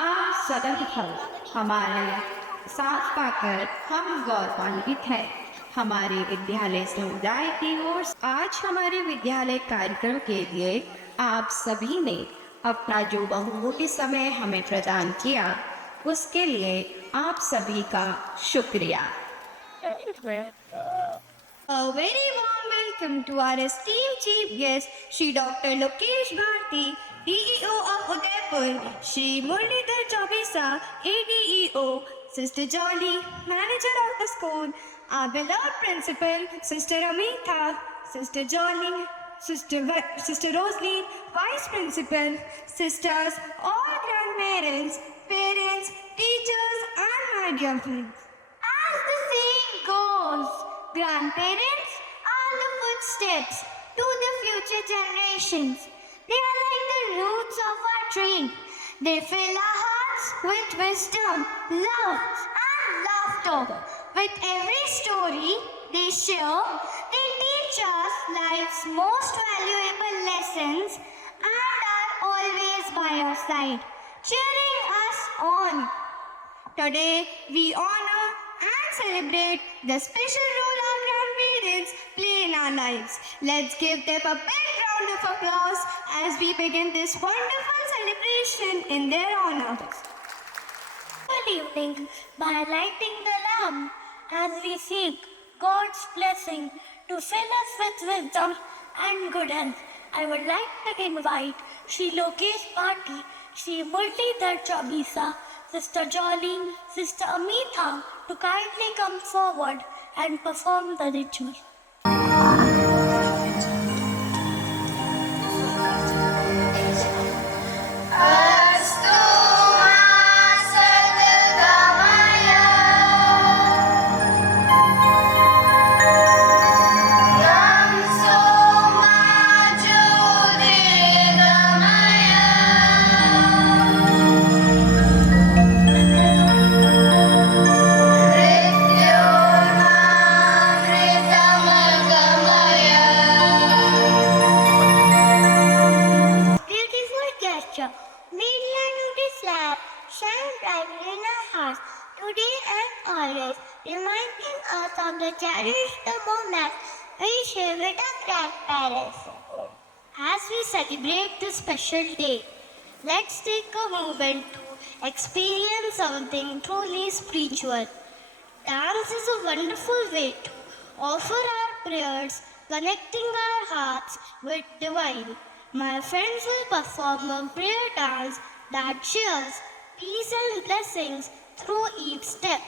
आप सदन हमारे साथ पाकर हम गौरवान्वित हैं। हमारे विद्यालय समुदाय की ओर आज हमारे विद्यालय कार्यक्रम के लिए आप सभी ने अपना जो बहुमूल्य समय हमें प्रदान किया, उसके लिए आप सभी का शुक्रिया। A very warm welcome to our esteemed chief guest, Shri Dr. Lokesh Bharti, DEO of Udaipur, Shri Murlidhar Chaubisa, ADEO, Sister Jolly, manager of the school, our beloved principal, Sister Amita, Sister Jolly, Sister Rosalie, vice principal, sisters, all grandparents, parents, teachers, and my dear friends. As the saying goes, grandparents are the footsteps to the future generations. They are like the roots of our tree. They fill our hearts with wisdom, love, and laughter. With every story they share, they teach us life's most valuable lessons and are always by our side, cheering us on. Today we honor and celebrate the special role our grandparents play in our lives. Let's give them a big round of applause as we begin this wonderful celebration in their honor. Good evening. By lighting the lamp as we seek God's blessing to fill us with wisdom and good health, I would like to invite Shri Lokesh Bharti, Shri Murlidhar Chaubisa, Sister Jolly, Sister Amita to kindly come forward and perform the ritual. As we celebrate this special day, let's take a moment to experience something truly spiritual. Dance is a wonderful way to offer our prayers, connecting our hearts with divine. My friends will perform a prayer dance that shares peace and blessings through each step.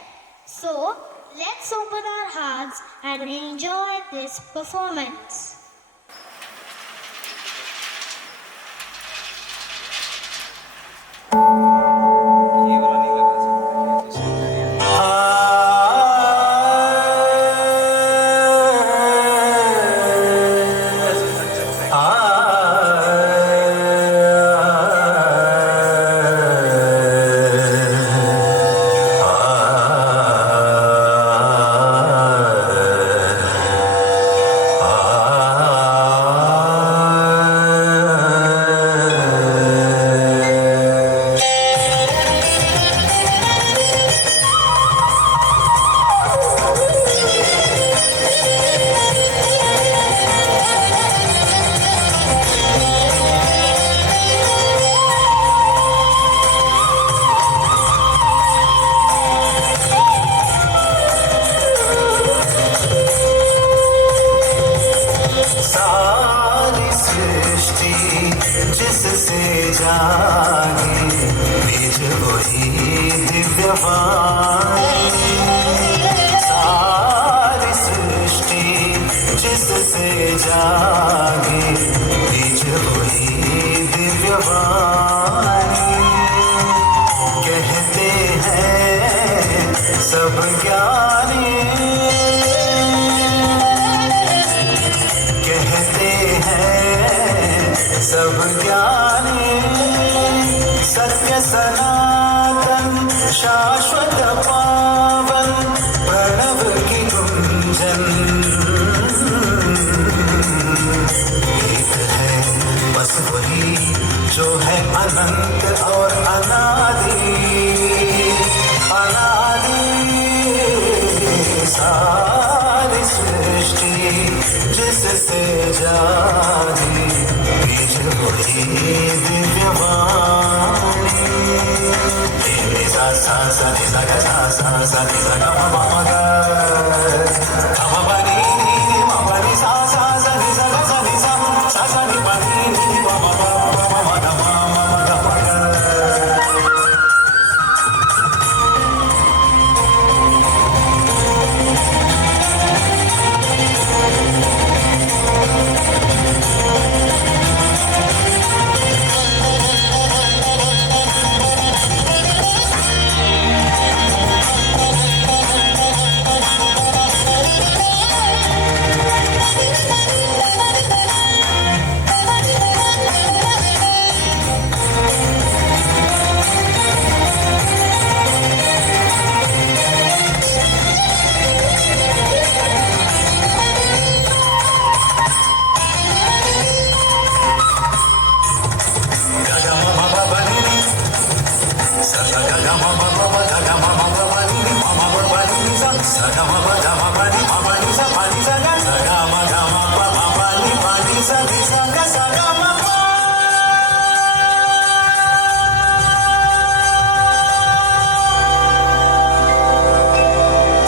So, let's open our hearts and enjoy this performance.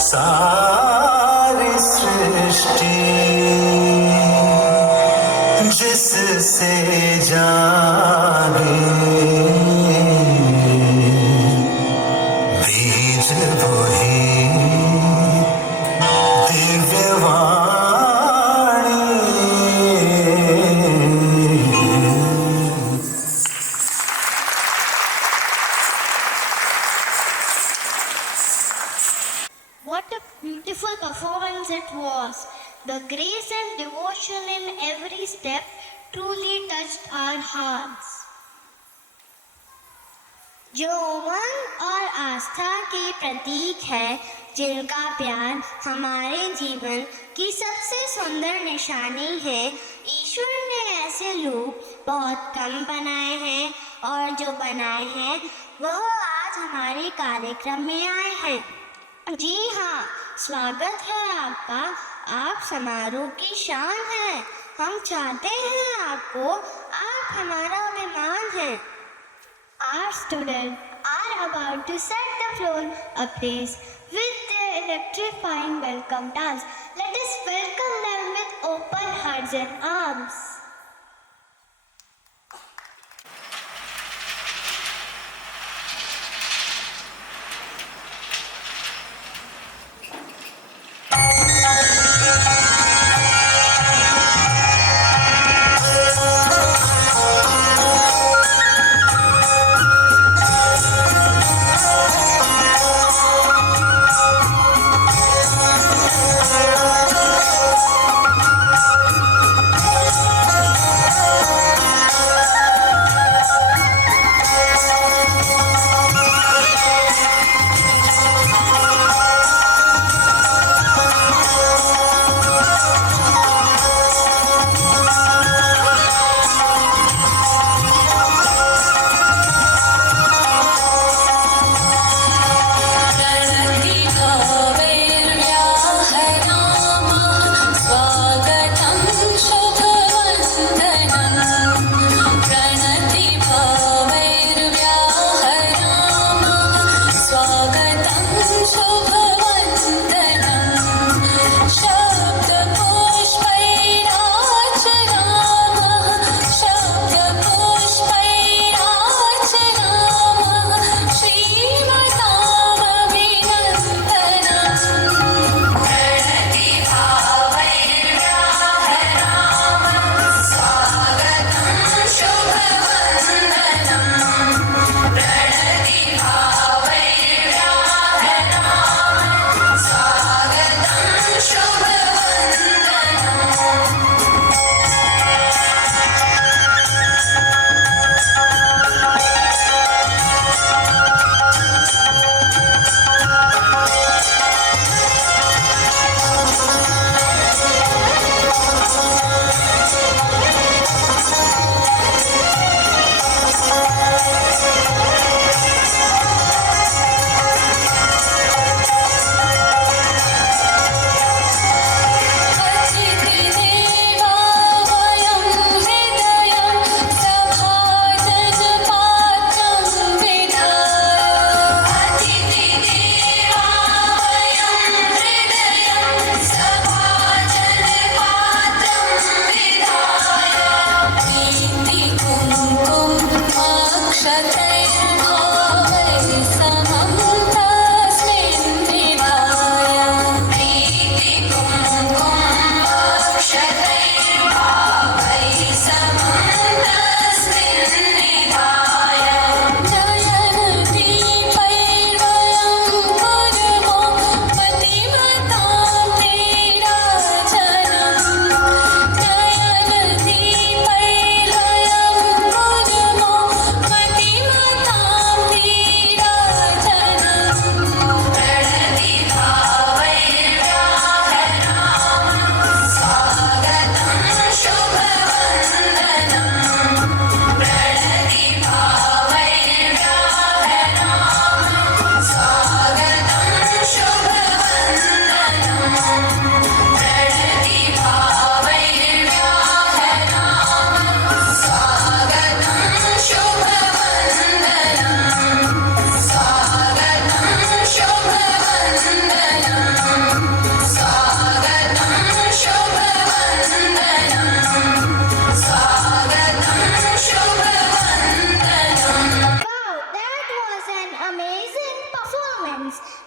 सारी सृष्टि जिससे जागे बीज वही Divyavani. What a beautiful performance it was. The grace and devotion in every step truly touched our hearts. जो उमंग और आस्था के प्रतीक है, जिनका प्यार हमारे जीवन की सबसे सुंदर निशानी है, ईश्वर ने ऐसे लोग बहुत कम बनाए हैं और जो बनाए हैं वह आज हमारे कार्यक्रम में आए हैं। जी हाँ, स्वागत है आपका। आप समारोह की शान हैं। हम चाहते हैं आपको, आप हमारा अभिमान हैं। Our students are about to set the floor ablaze with their electrifying welcome dance. Let us welcome them with open hearts and arms.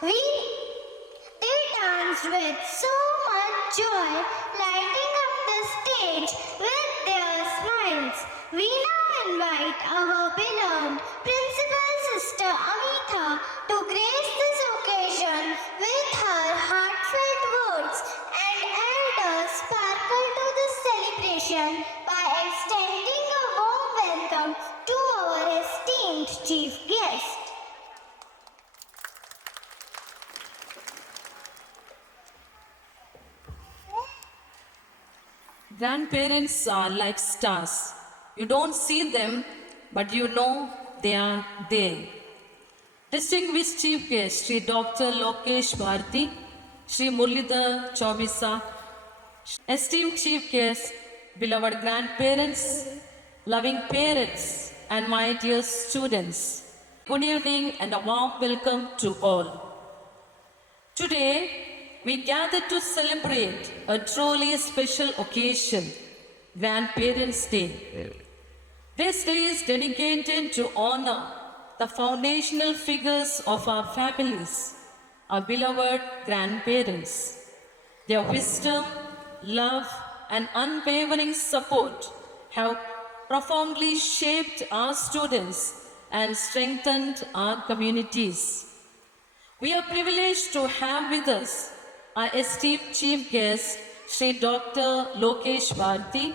They danced with so much joy, lighting up the stage with their smiles. We now invite our beloved Principal Sister Amita to grace this occasion with her heartfelt words and add a sparkle to this celebration by extending a warm welcome to our esteemed chief guest. Grandparents are like stars. You don't see them, but you know they are there. Distinguished Chief Guest, Sri Dr. Lokesh Bharti, Sri Murlidhar Chaubisa, esteemed Chief Guest, beloved grandparents, loving parents, and my dear students, good evening and a warm welcome to all. Today, we gather to celebrate a truly special occasion, Grandparents' Day. This day is dedicated to honor the foundational figures of our families, our beloved grandparents. Their wisdom, love, and unwavering support have profoundly shaped our students and strengthened our communities. We are privileged to have with us our esteemed Chief Guest, Sri Dr. Lokesh Bharti,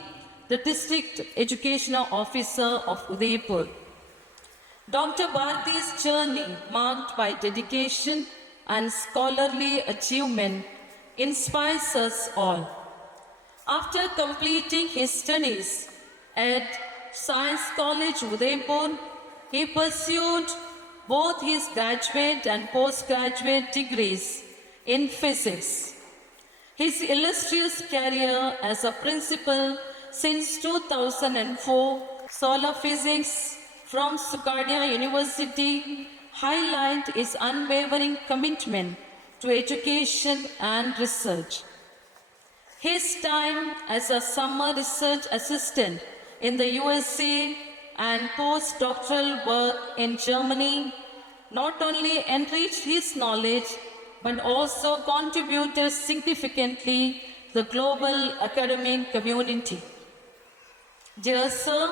the District Educational Officer of Udaipur. Dr. Bharti's journey, marked by dedication and scholarly achievement, inspires us all. After completing his studies at Science College Udaipur, he pursued both his graduate and postgraduate degrees in physics. His illustrious career as a principal since 2004, Solar Physics from Sukardia University highlight his unwavering commitment to education and research. His time as a summer research assistant in the USA and postdoctoral work in Germany not only enriched his knowledge but also contributed significantly to the global academic community. Dear Sir,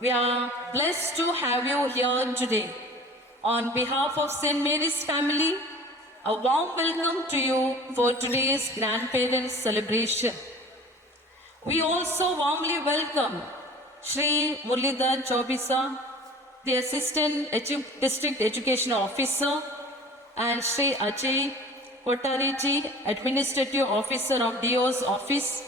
we are blessed to have you here today. On behalf of St. Mary's family, a warm welcome to you for today's grandparents' celebration. We also warmly welcome Sri Murlidhar Chaubisa, the Assistant District Education Officer, and Sri Ajay Kotariji, Administrative Officer of DO's office.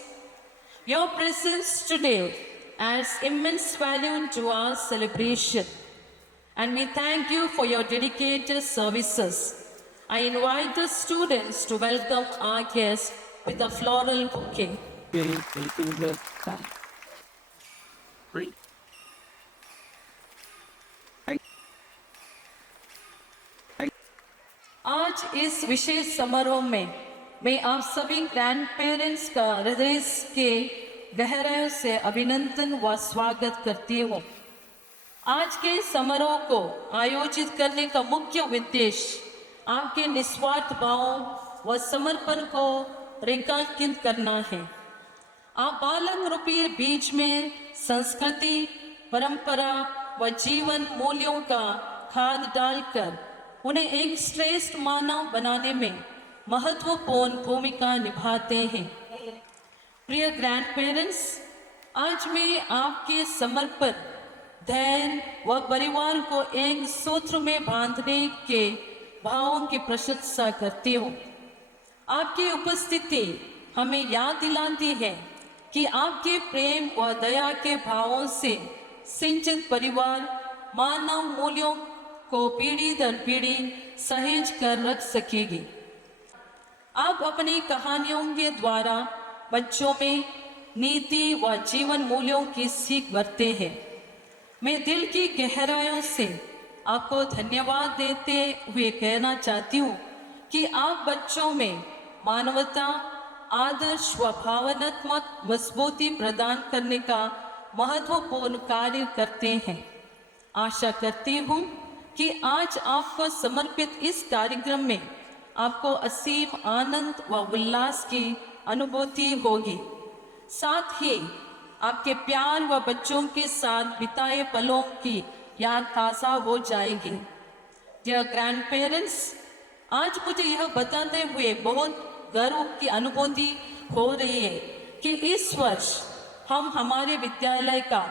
Your presence today adds immense value to our celebration, and we thank you for your dedicated services. I invite the students to welcome our guests with a floral bouquet. आज इस विशेष समारोह में मैं आप सभी grand parents का हृदय के गहराइयों से अभिनंदन व स्वागत करती हूँ। आज के समारोह को आयोजित करने का मुख्य उद्देश्य आपके निस्वार्थ भाव व समर्पण को रेखांकित करना है। आप बालक रूपी बीज में संस्कृति, परंपरा व जीवन मूल्यों का खाद डालकर उन्हें एक श्रेष्ठ मानव बनाने में महत्वपूर्ण भूमिका निभाते हैं। प्रिय ग्रैंड पेरेंट्स, आज मैं आपके समर्पण, धैर्य व परिवार को एक सूत्र में बांधने के भावों की प्रशंसा करती हूँ। आपकी उपस्थिति हमें याद दिलाती है कि आपके प्रेम व दया के भावों से सिंचित परिवार मानव मूल्यों को पीढ़ी दर पीढ़ी सहेज कर रख सकेगी। आप अपनी कहानियों के द्वारा बच्चों में नीति व जीवन मूल्यों की सीख भरते हैं। मैं दिल की गहराइयों से आपको धन्यवाद देते हुए कहना चाहती हूँ कि आप बच्चों में मानवता, आदर्श व भावनात्मक मजबूती प्रदान करने का महत्वपूर्ण कार्य करते हैं। आशा करती हूँ कि आज आपको समर्पित इस कार्यक्रम में आपको असीम आनंद व उल्लास की अनुभूति होगी। साथ ही आपके प्यार व बच्चों के साथ बिताए पलों की याद ताज़ा हो जाएगी। डियर ग्रैंड पेरेंट्स, आज मुझे यह बताते हुए बहुत गर्व की अनुभूति हो रही है कि इस वर्ष हम हमारे विद्यालय का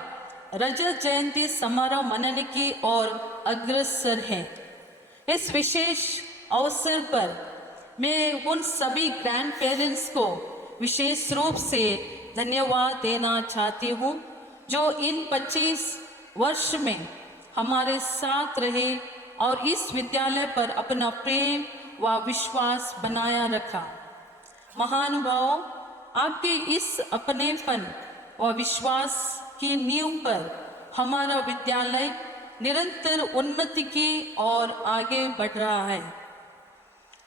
रजत जयंती समारोह मनाने की ओर अग्रसर हैं। इस विशेष अवसर पर मैं उन सभी ग्रैंड पेरेंट्स को विशेष रूप से धन्यवाद देना चाहती हूँ जो इन 25 वर्ष में हमारे साथ रहे और इस विद्यालय पर अपना प्रेम व विश्वास बनाया रखा। महानुभावों, आपके इस अपनेपन और विश्वास की नींव पर हमारा विद्यालय निरंतर उन्नति की ओर आगे बढ़ रहा है।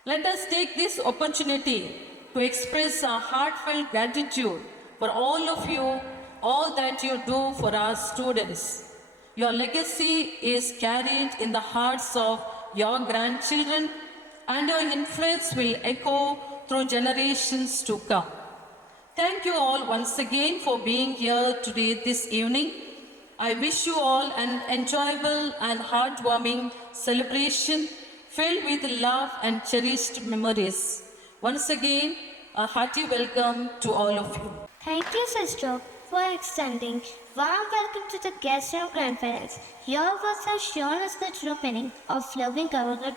Let us take this opportunity to express our heartfelt gratitude for all of you, all that you do for our students. Your legacy is carried in the hearts of your grandchildren, and your influence will echo through generations to come. Thank you all once again for being here today this evening. I wish you all an enjoyable and heartwarming celebration filled with love and cherished memories. Once again, a hearty welcome to all of you. Thank you, sister, for extending warm welcome to the guests and grandparents. Your words have shown us the true meaning of loving our good.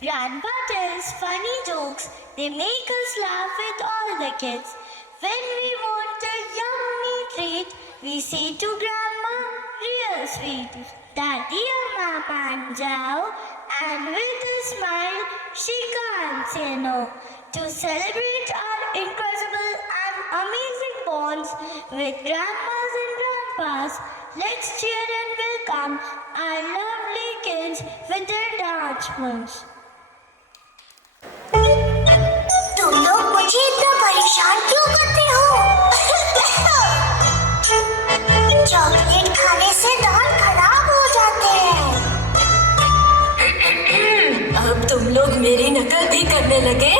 Grandpa tells funny jokes. They make us laugh with all the kids. When we want a yummy treat, we say to Grandma, real sweet, Daddy Amma maan jao. And with a smile, she can't say no. To celebrate our incredible and amazing bonds with grandmas and grandpas, let's cheer and welcome our lovely kids with their dance moves. तुम लोग मुझे इतना परेशान क्यों करते हो? Chocolate खाने से दांत खराब हो जाते हैं। अब तुम लोग मेरी नकल भी करने लगे?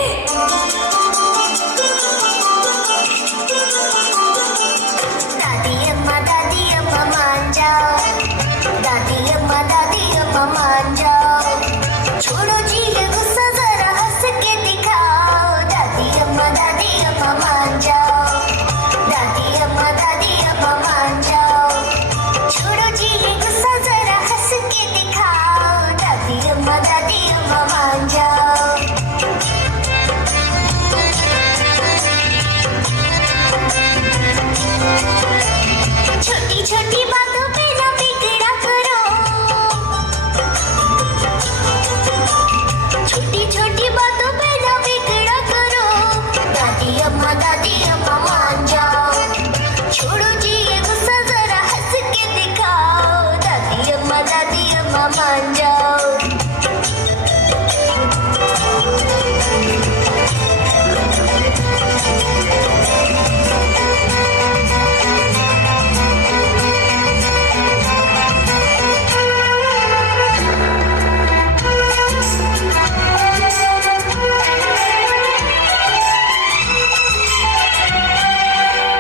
दादी अम्मा मान जाओ। दादी अम्मा मान जाओ। छोड़ो जी ये गुस्सा, जरा हंस के दिखाओ। दादी अम्मा मान जाओ। दादी अम्मा मान जाओ। छोड़ो जी ये गुस्सा, जरा हंस के दिखाओ। दादी अम्मा मान जाओ। छोटी छोटी बातों पे ना बिगड़ा करो। छोटी छोटी बातों पे ना बिगड़ा करो। दादी अम्मा मान जाओ। छोड़ो जी ये गुस्सा, जरा हंस के दिखाओ। दादी अम्मा मान जाओ।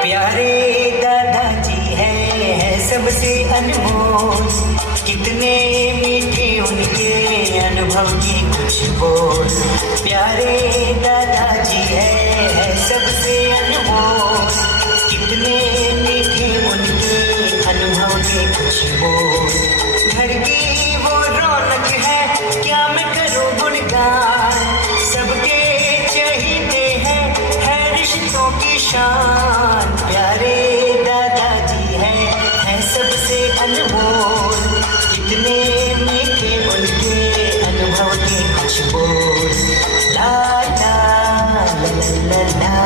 प्यारे दादाजी हैं सबसे अनमोल, कितने मीठे उनके अनुभव की खुशबू। प्यारे दादाजी हैं सबसे अनमोल, कितने मीठे उनके अनुभव की खुशबू। घर की वो रौनक है, क्या मैं करूं गुणगान। सबके चाहते हैं रिश्तों की शान। प्यारे दादाजी हैं सबसे अनमोल, कितने मीठे उनके अनुभव की खुशबू। ला ला ला ला ला ला।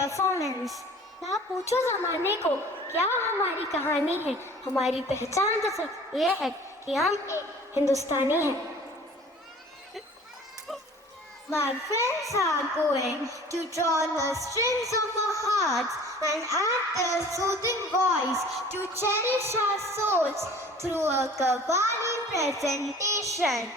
परफॉर्मेंस। ना पूछो जमाने को क्या हमारी कहानी है, हमारी पहचान तो सिर्फ ये है कि हम एक हिंदुस्तानी हैं। My friends are going to draw the strings of our hearts and add their soothing voice to cherish our souls through a Qawwali presentation.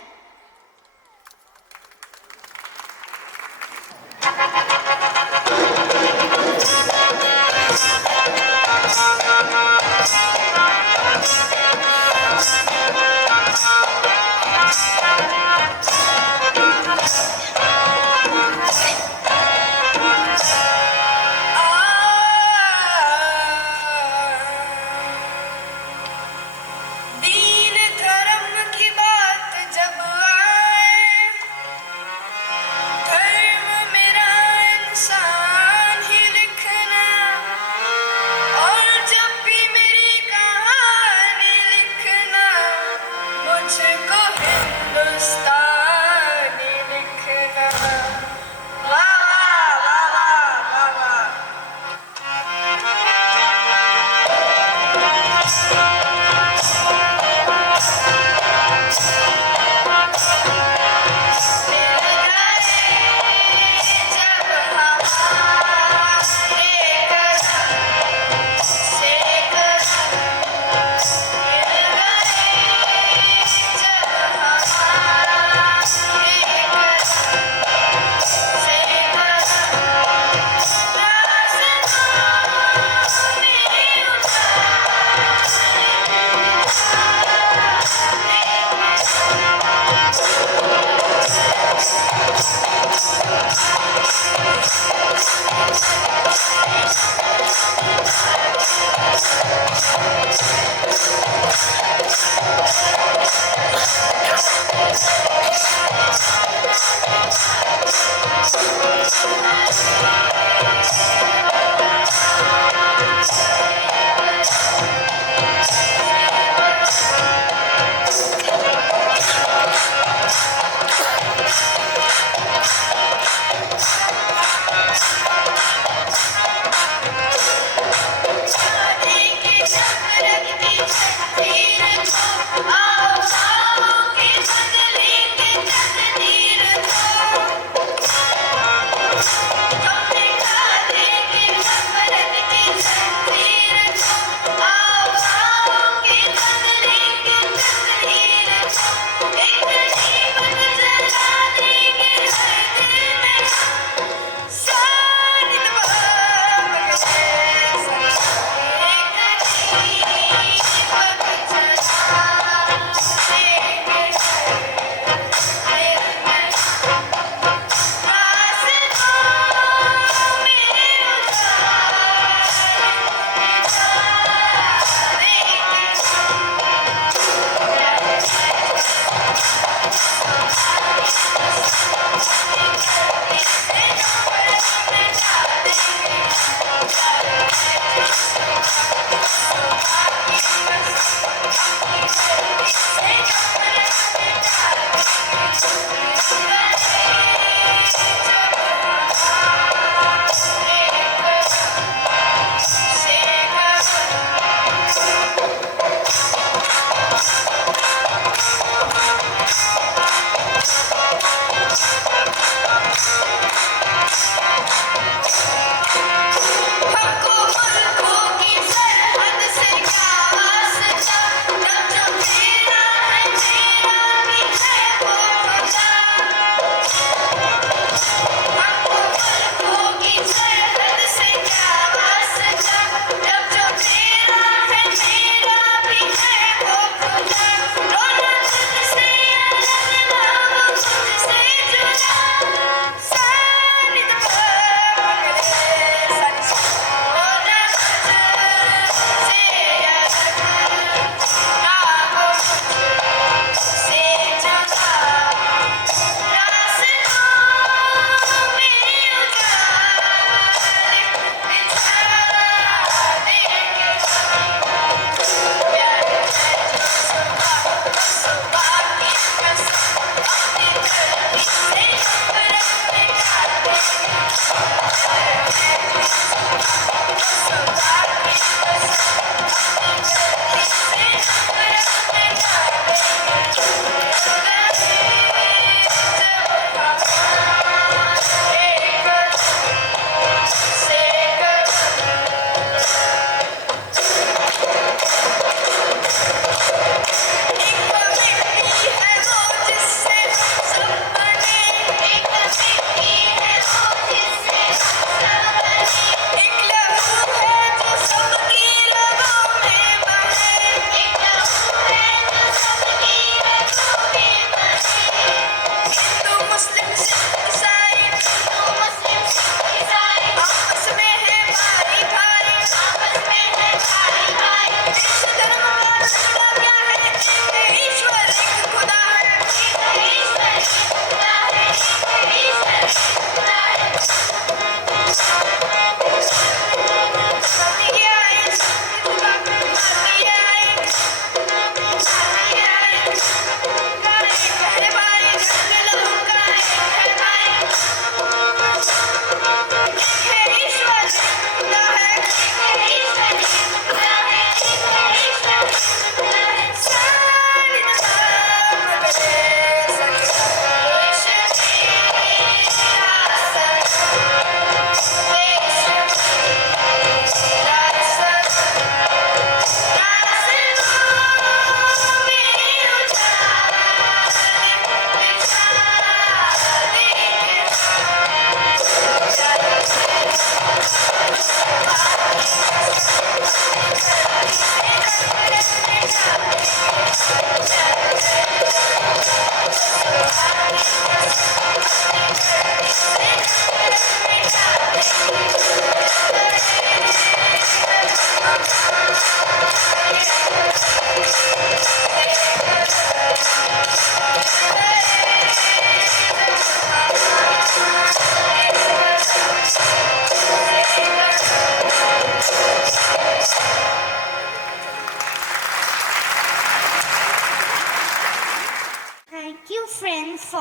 दीन धर्म की बात जब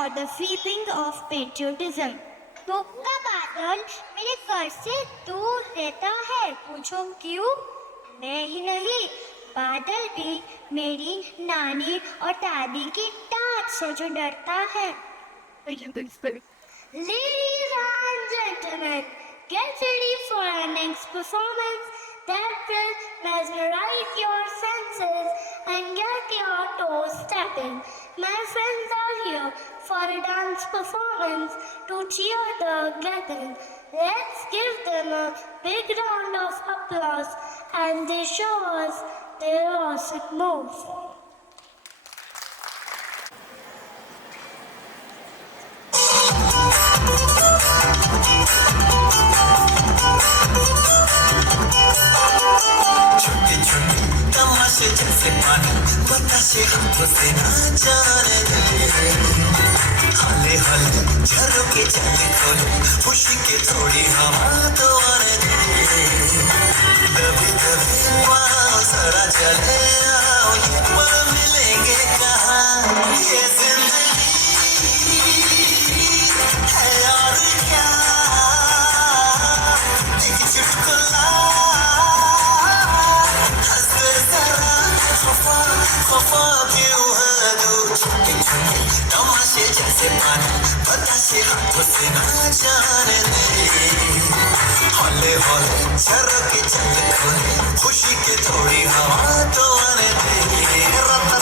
for the feeling of patriotism. धूप का बादल मेरे घर से दूर रहता है, पूछो क्यों? मैं ही नहीं, बादल भी मेरी नानी और दादी की डांट से जो डरता है. Ladies and gentlemen, get ready for our next performance that will mesmerize your senses and get your toes tapping. My friends are here for a dance performance to cheer the gathering. Let's give them a big round of applause and they show us their awesome moves. छोटे छोटे तमाशे जैसे पानी बताशे हाथों से ना जाने दे हाले हाले झरोके चले खोले खुशी के थोड़ी हवा तो आने दे दबे दबे वहाँ जरा चले आओ ये पल मिलेंगे कहाँ ये जिंदगी है और क्या एक चुटकुला खफा क्यों है दूर तमाशे जैसे पानी बताशे हाथों से ना जाने दे हौले हौले झरोके चले खोले खुशी के थोड़ी हवा तो आने दे रता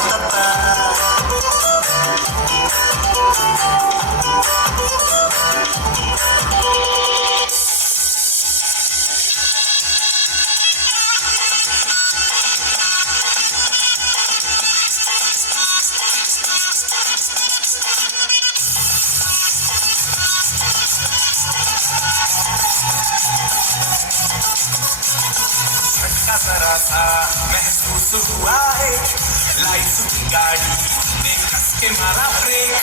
जरा सा महसूस हुआ है लाइफ की गाड़ी ने कस के मारा ब्रेक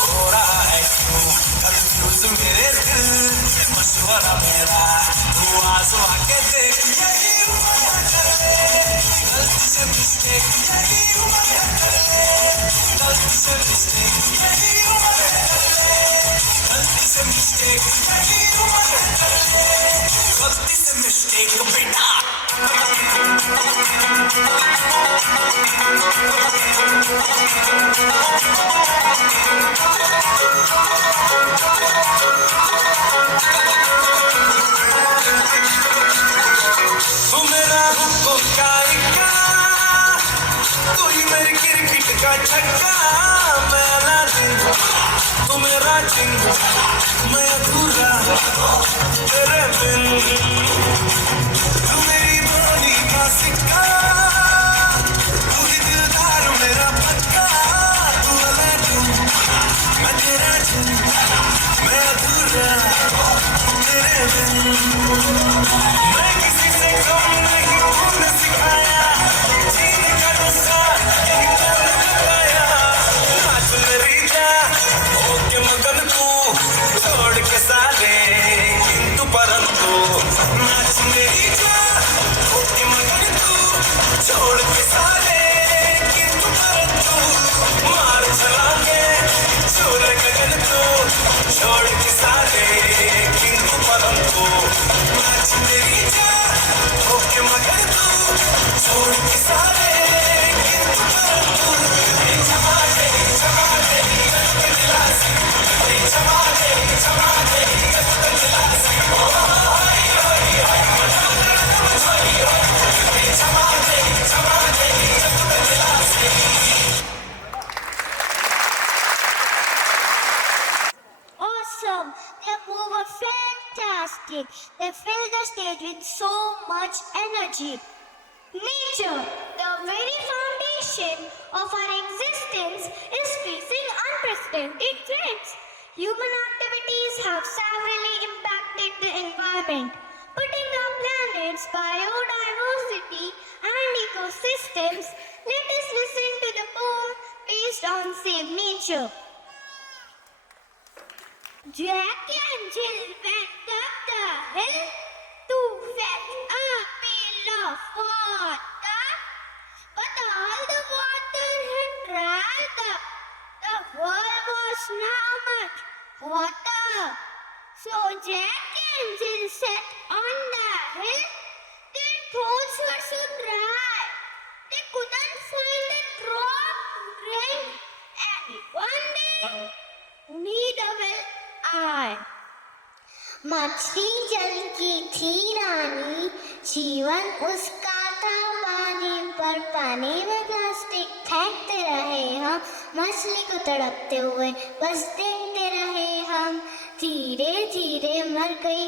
हो रहा है क्यों कंफ्यूज मेरे दिल मशवरा मेरा तू आजमा के देख यही उम्र करे गलती से मिस्टेक यही उम्र करे गलती से मिस्टेक यही उम्र करे गलती से मिस्टेक यही उम्र गलती से मिस्टेक बेटा तू मेरा गायिका तू ही मेरी क्रिकेट का छक्का मैं अलादीन तू मेरा जिन मैं अधूरा तेरे बिन तू मेरी बोली का सिक्का तू ही दिलदार मेरा पक्का तू अलादीन मैं तेरा जिन मैं अधूरा तेरे बिन मैं किसी से कम नहीं तूने सिखाया जीने का नुस्खा यही मैंने बताया नाच मेरी जान होके मगन तू छोड़ के सारे किंतु परंतु नाच मेरी जान होके मगन तू छोड़ के सारे किंतु परंतु मार चलांगे छोड़ गगन तू छोड़ के सारे किंतु परंतु नाच मेरी जान होके मगन तू छोड़ के सारे किंतु परंतु चमाटे चमाटे दिलासी चमाटे चमाटे दिलासी चमाटे चमाटे दिलासी Awesome! Their moves were fantastic. They filled the stage with so much energy. Nature, the very foundation of our existence, is facing unprecedented threats. Human activities have severely impacted the environment, putting our planet's biodiversity and ecosystems. Let us listen to the poem based on Save Nature. Jack and Jill went up the hill to fetch a pail of water, but all the water dry up. The world was now much hotter. So Jack and Jill sat on the hill. Their throats were so dry, they couldn't find a drop to drink. And one day, neither will I. मछली जल की थी रानी, जीवन उसका था पानी पर, पानी में प्लास्टिक फेंकते रहे हम, मछली को तड़पते हुए बस देखते रहे हम। धीरे धीरे मर गई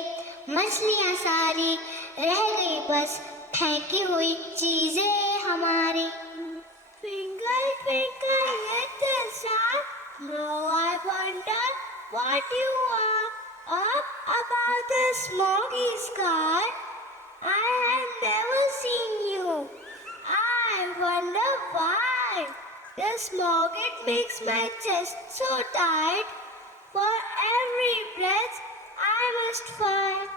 मछलियाँ सारी, रह गई बस फेंकी हुई चीजें हमारी। Twinkle, twinkle, little star, now I wonder what you are up about the smoky sky. I have never seen you. I wonder why. The smoke, it makes my chest so tight. For every breath, I must fight.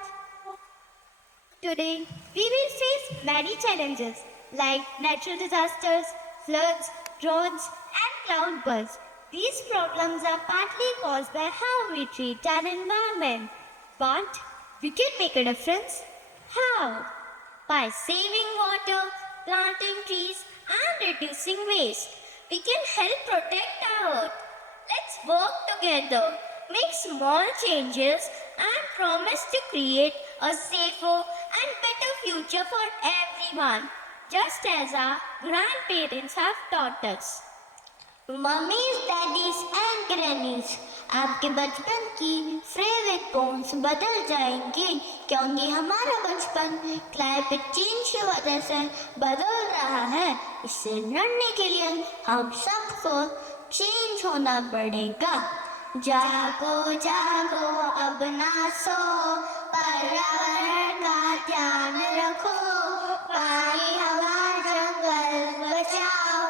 Today, we will face many challenges like natural disasters, floods, droughts, and cloudbursts. These problems are partly caused by how we treat our environment. But we can make a difference. How? By saving water, planting trees, and reducing waste. We can help protect our earth. Let's work together, make small changes, and promise to create a safer and better future for everyone, just as our grandparents have taught us. Mummies, daddies and grannies, आपके बचपन की favourite poems बदल जाएंगी, क्योंकि हमारा बचपन climate change की वजह से बदल रहा है। इससे लड़ने के लिए हम सबको चेंज होना पड़ेगा। जागो जागो अब ना सो, पर्यावरण का ध्यान रखो, पानी हवा जंगल बचाओ,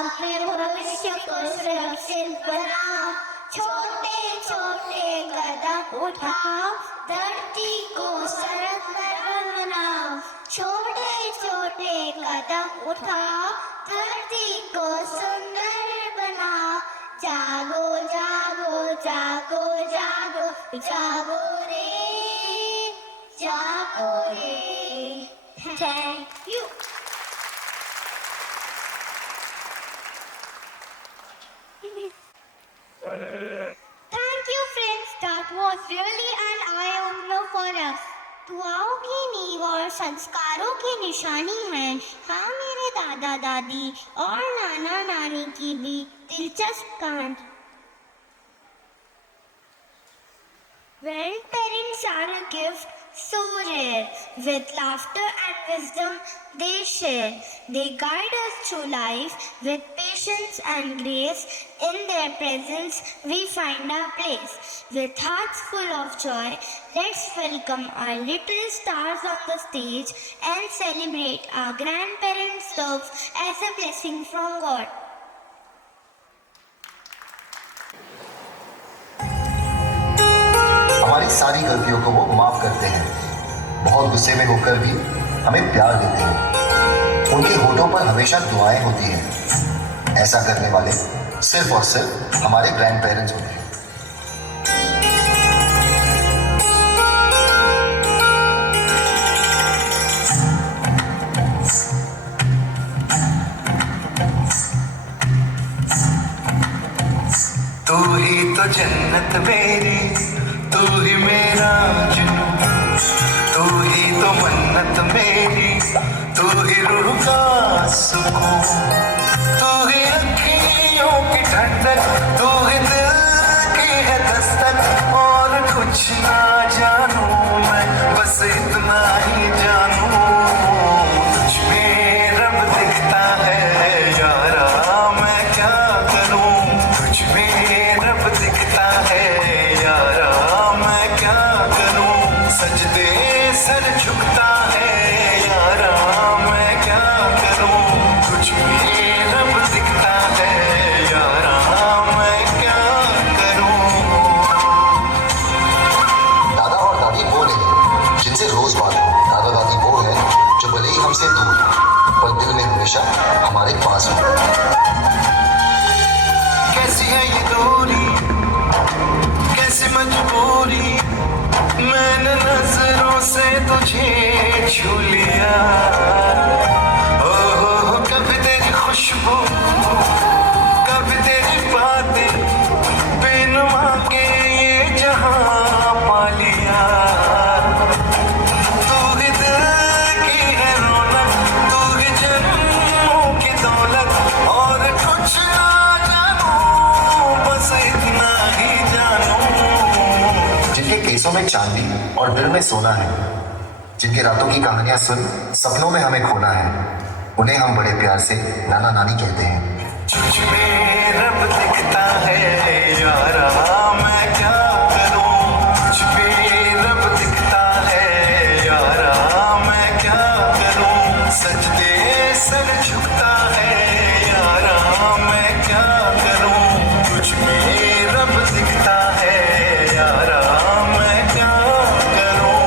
अपने भविष्य को सुरक्षित बनाओ, छोटे छोटे कदम उठाओ, धरती को सरल बनाओ, छोटे छोटे कदम उठाओ, धरती को सुंदर बनाओ। जागो जागो जागो जागो जागो रे, जागो रे। Thank you. Thank you, friends. That was really an eye-opener for us. दुआओं की नींव और संस्कारों की निशानी है। हाँ, मेरे दादा दादी और नाना नानी की भी दिलचस्प कहानी। Grandparents are a gift so rare. With laughter and wisdom they share. They guide us through life with patience and grace. In their presence we find our place. With hearts full of joy, let's welcome our little stars on the stage and celebrate our grandparents' love as a blessing from God. हमारी सारी गलतियों को वो माफ करते हैं, बहुत गुस्से में होकर भी हमें प्यार देते हैं, उनके होठों पर हमेशा दुआएं होती हैं। ऐसा करने वाले सिर्फ और सिर्फ हमारे ग्रैंड पेरेंट्स होते हैं। तू ही तो जन्नत मेरी, तू ही मेरा जुनू, तू ही तो मन्नत मेरी, तू ही रूह का सुकून, तू ही अखियों की ठंडक, तू ही दिल की है दस्तक। और कुछ ना जानू मैं, बस इतना ही जानू, तुझ में रब दिखता है यारा, मैं क्या करूं, तुझ में रब दिखता है यारा, मैं क्या करूं, सजदे सर झुकता है यारा, मैं क्या करूं, तुझ में रब दिखता है यारा, मैं क्या से तुझे छू लिया, ओहो कभी तेरी खुशबू, कभी तेरी बातें, बिन मांगे ये जहां पा लिया। तू ही दिल की है रौनक, तू ही जन्मों की दौलत, और कुछ ना जानूं, बस इतना ही जानूं। जिनके केसों में चांदी और दिल में सोना है, जिनके रातों की कहानियां सुन सपनों में हमें खोना है, उन्हें हम बड़े प्यार से नाना नानी कहते हैं। तुझ में रब दिखता है यारा, मैं क्या करूं, तुझ में रब दिखता है यारा, मैं क्या करूं, सजदे सर झुकता है यारा, मैं क्या करूं, तुझ में रब दिखता है यारा, मैं क्या करूं।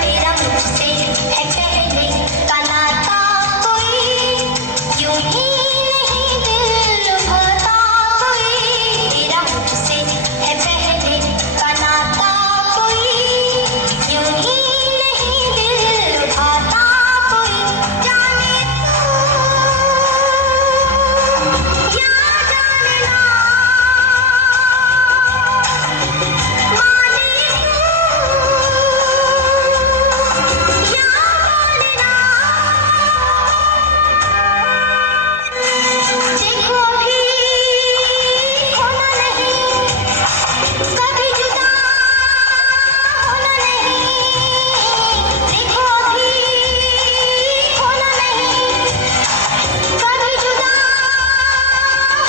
तेरा मुझसे है पहले का नाता कोई, यूं ही नहीं दिल लुभाता कोई। तेरा मुझसे है पहले का नाता कोई, यूं ही नहीं दिल लुभाता कोई। जाने तू या जाने ना, माने तू या माने ना। देखो अभी होना नहीं, कभी जुदा होना नहीं। देखो अभी होना नहीं, कभी जुदा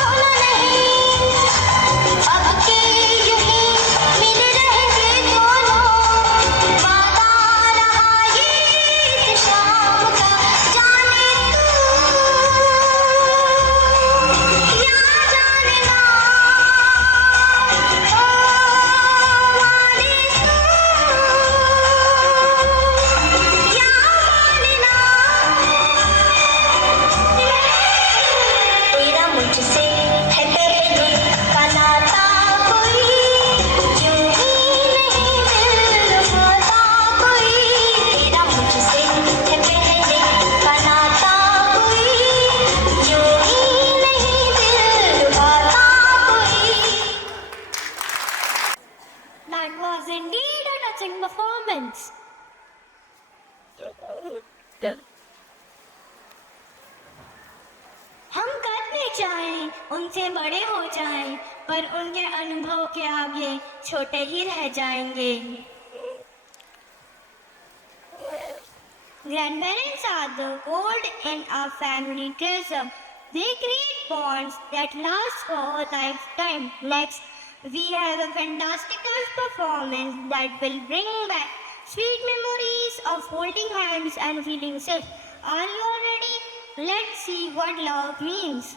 होना नहीं। अब के यूं ही मिले रहेंगे दोनों, वादा रहा ये शाम का। जाने तू या जाने ना, माने तू या माने ना। तेरा मुझसे है पहले का नाता कोई, यूं ही नहीं दिल लुभाता कोई। तेरा मुझसे है पहले का नाता कोई, यूं ही नहीं दिल लुभाता कोई। That was indeed a touching performance. हम करने चाहें उनसे बड़े हो जाएं, पर उनके अनुभव के आगे छोटे ही रह जाएंगे। Grandparents are the gold in our family treasure. They create bonds that last for a lifetime. Next, we have a fantastic dance performance that will bring back sweet memories of holding hands and feeling safe. Are you all ready? Let's see what love means.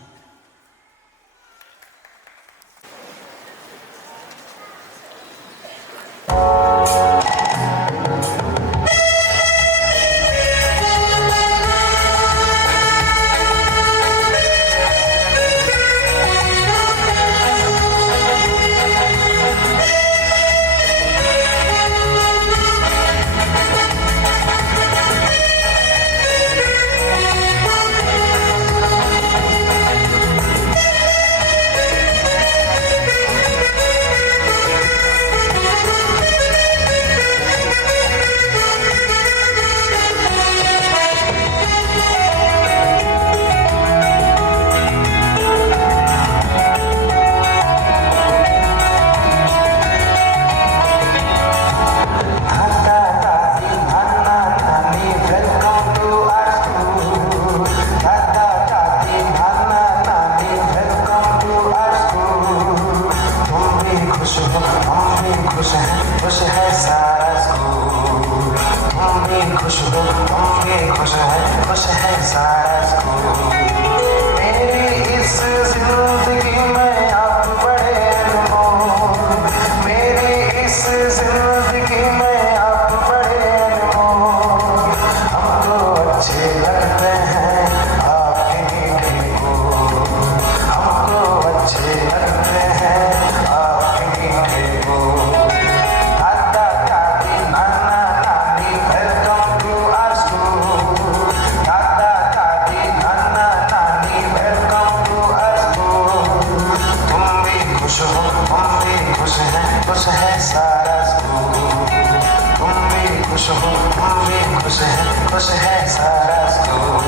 खुश है सारा तू।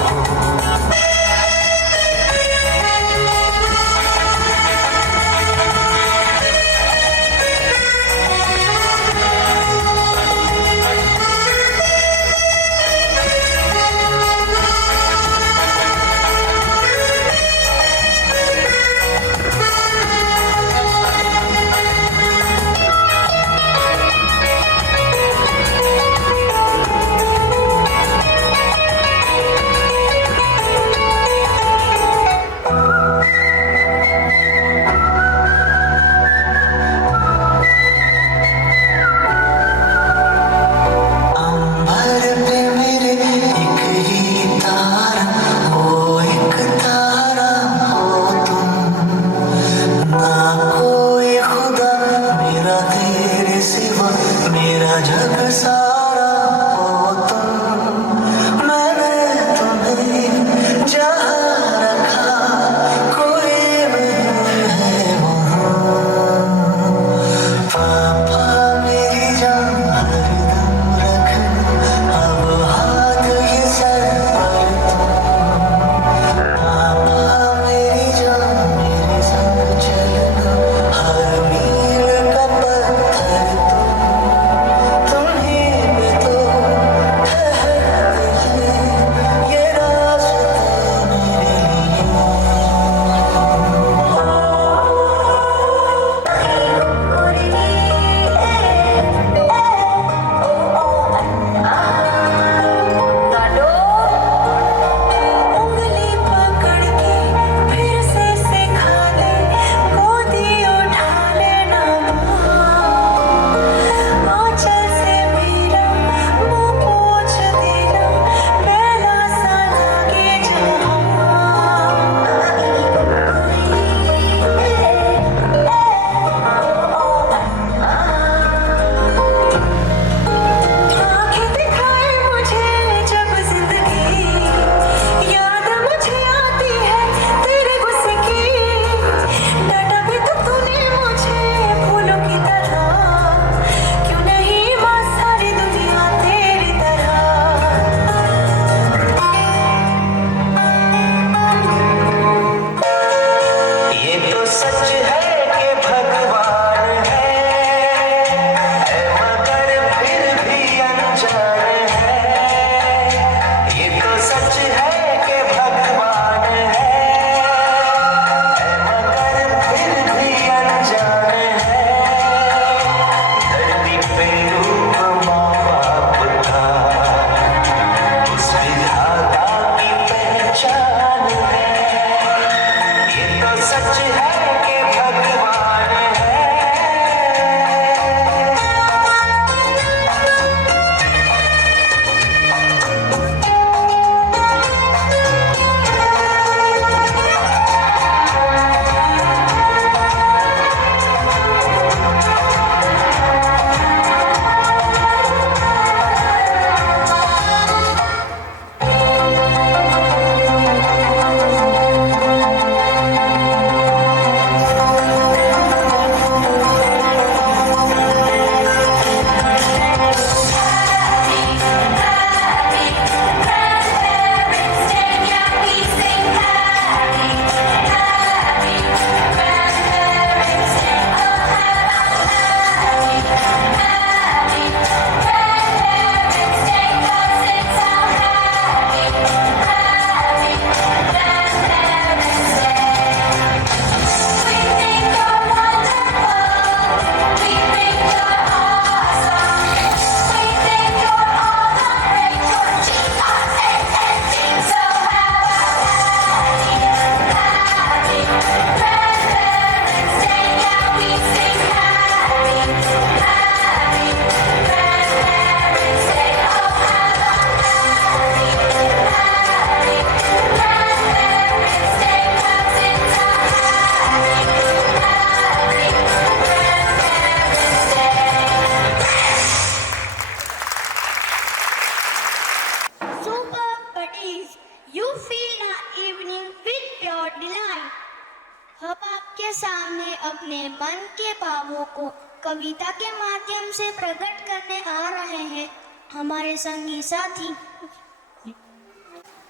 सामने अपने मन के भावों को कविता के माध्यम से प्रकट करने आ रहे हैं। हमारे संगी साथी।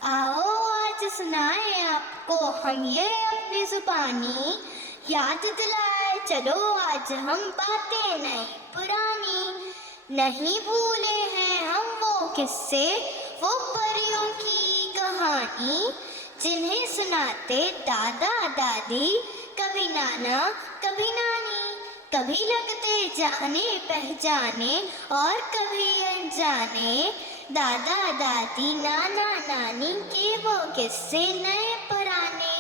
आओ आज सुनाए आपको हम ये अपनी जुबानी, याद दिलाए चलो आज हम बातें नई पुरानी। नहीं भूले हैं हम वो किस्से, वो परियों की कहानी, जिन्हें सुनाते दादा दादी, कभी नाना कभी नानी। कभी लगते जाने पहचाने और कभी अनजाने, दादा दादी नाना नानी के वो किस्से नए पुराने।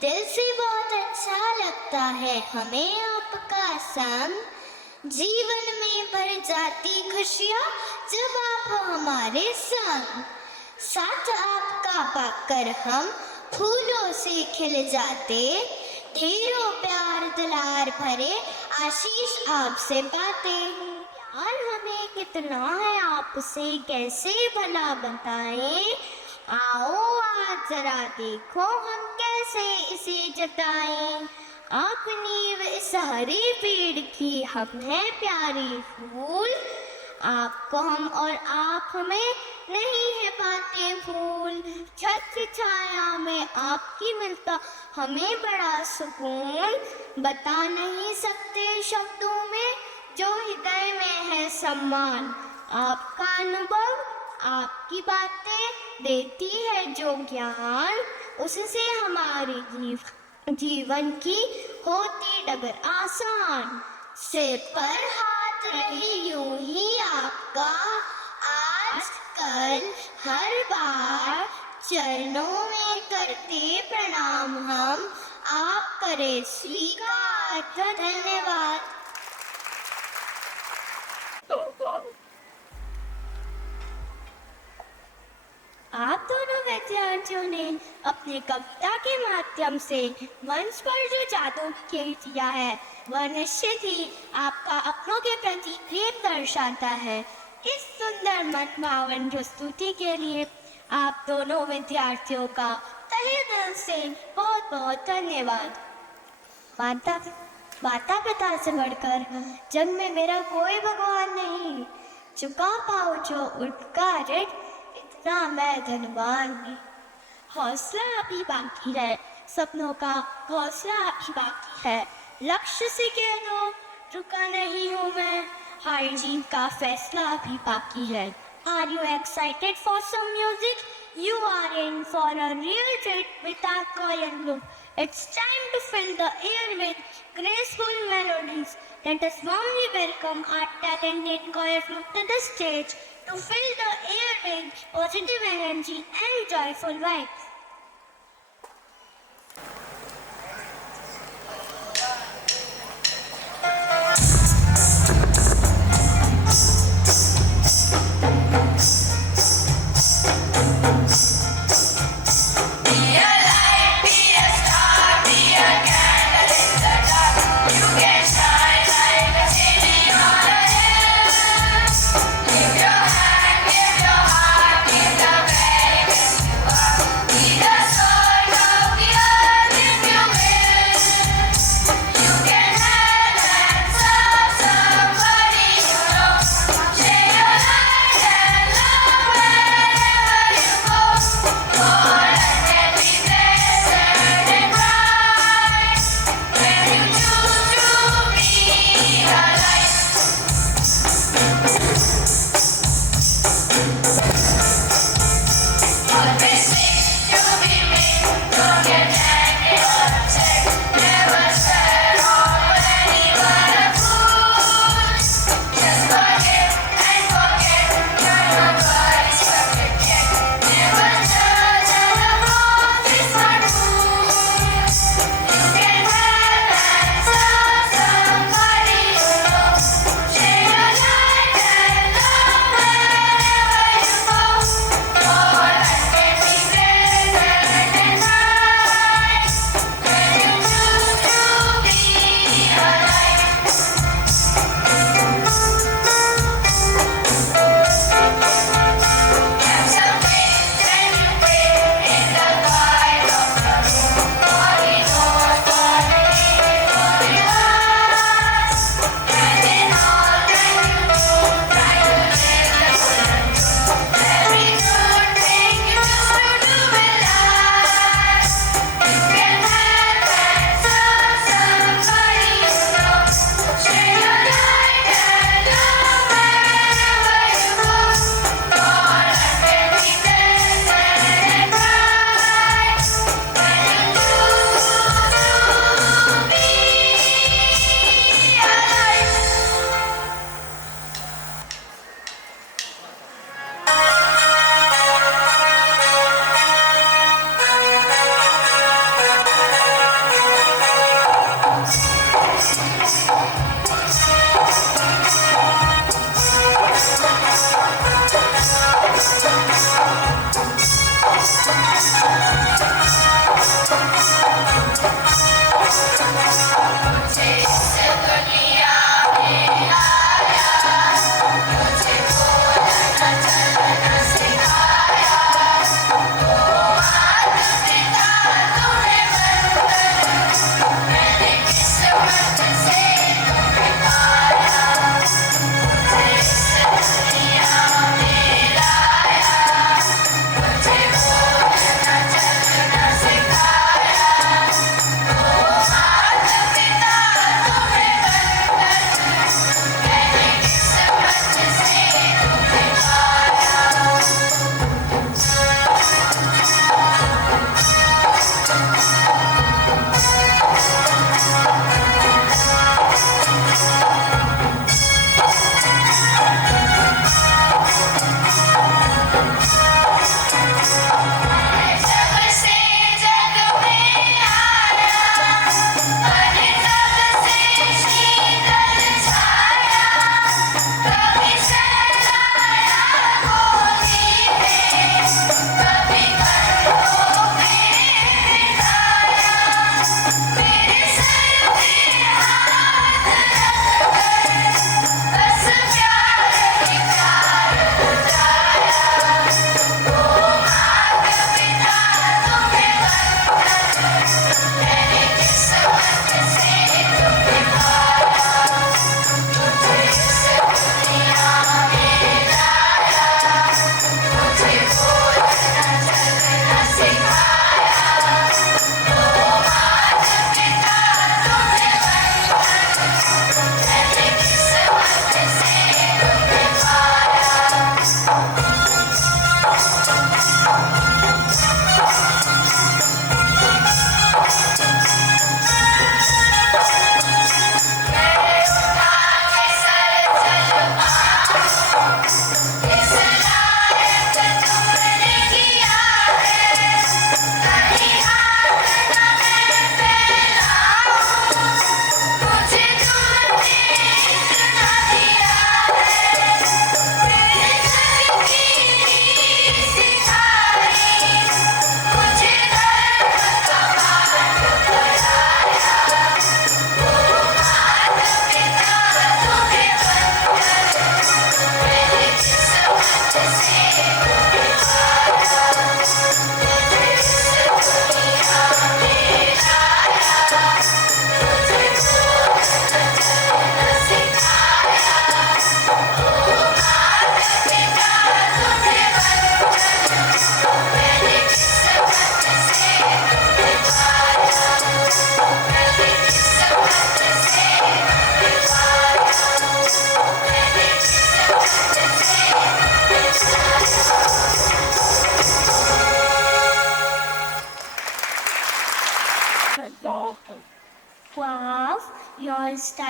दिल से बहुत अच्छा लगता है हमें आपका संग, जीवन में भर जाती खुशियाँ जब आप हो हमारे संग। साथ आपका पाकर हम फूलों से खिल जाते, ढेरों प्यार दुलार भरे आशीष आपसे पाते। और हमें कितना है आपसे कैसे भला बताएं, आओ आज जरा देखो हम कैसे इसे जताएं। आप नींव इस हरे पेड़ की, हम हैं प्यारे फूल, आपको हम और आप हमें नहीं है पाते फूल। छत की छाया में आपकी मिलता हमें बड़ा सुकून, बता नहीं सकते शब्दों में जो हृदय में है सम्मान। आपका अनुभव आपकी बातें देती है जो ज्ञान, उससे हमारे जीवन की होती डगर आसान। सिर पर हाथ रहे यूं ही आपका, आज कल हर बार चरणों में करते प्रणाम हम, आप करे स्वीकार। धन्यवाद। आप दोनों विद्यार्थियों ने अपने कविता के माध्यम से मंच पर जो जादू खेल किया है वह निश्चित ही आपका अपनों के प्रति प्रेम दर्शाता है। इस सुंदर मनभावन प्रस्तुति के लिए आप दोनों विद्यार्थियों का तहे दिल से बहुत बहुत धन्यवाद। माता पिता से बढ़कर जग में मेरा कोई भगवान नहीं, चुका पाओ जो उनका ऋण इतना मैं धनवान नहीं। हौसला अभी बाकी है, सपनों का हौसला अभी बाकी है, लक्ष्य से कह दो रुका नहीं हूँ मैं, हार जीत का फैसला अभी बाकी है। Are you excited for some music? You are in for a real treat with our choir group. It's time to fill the air with graceful melodies. Let us warmly welcome our talented choir group to the stage to fill the air with positive energy and joyful vibes. Be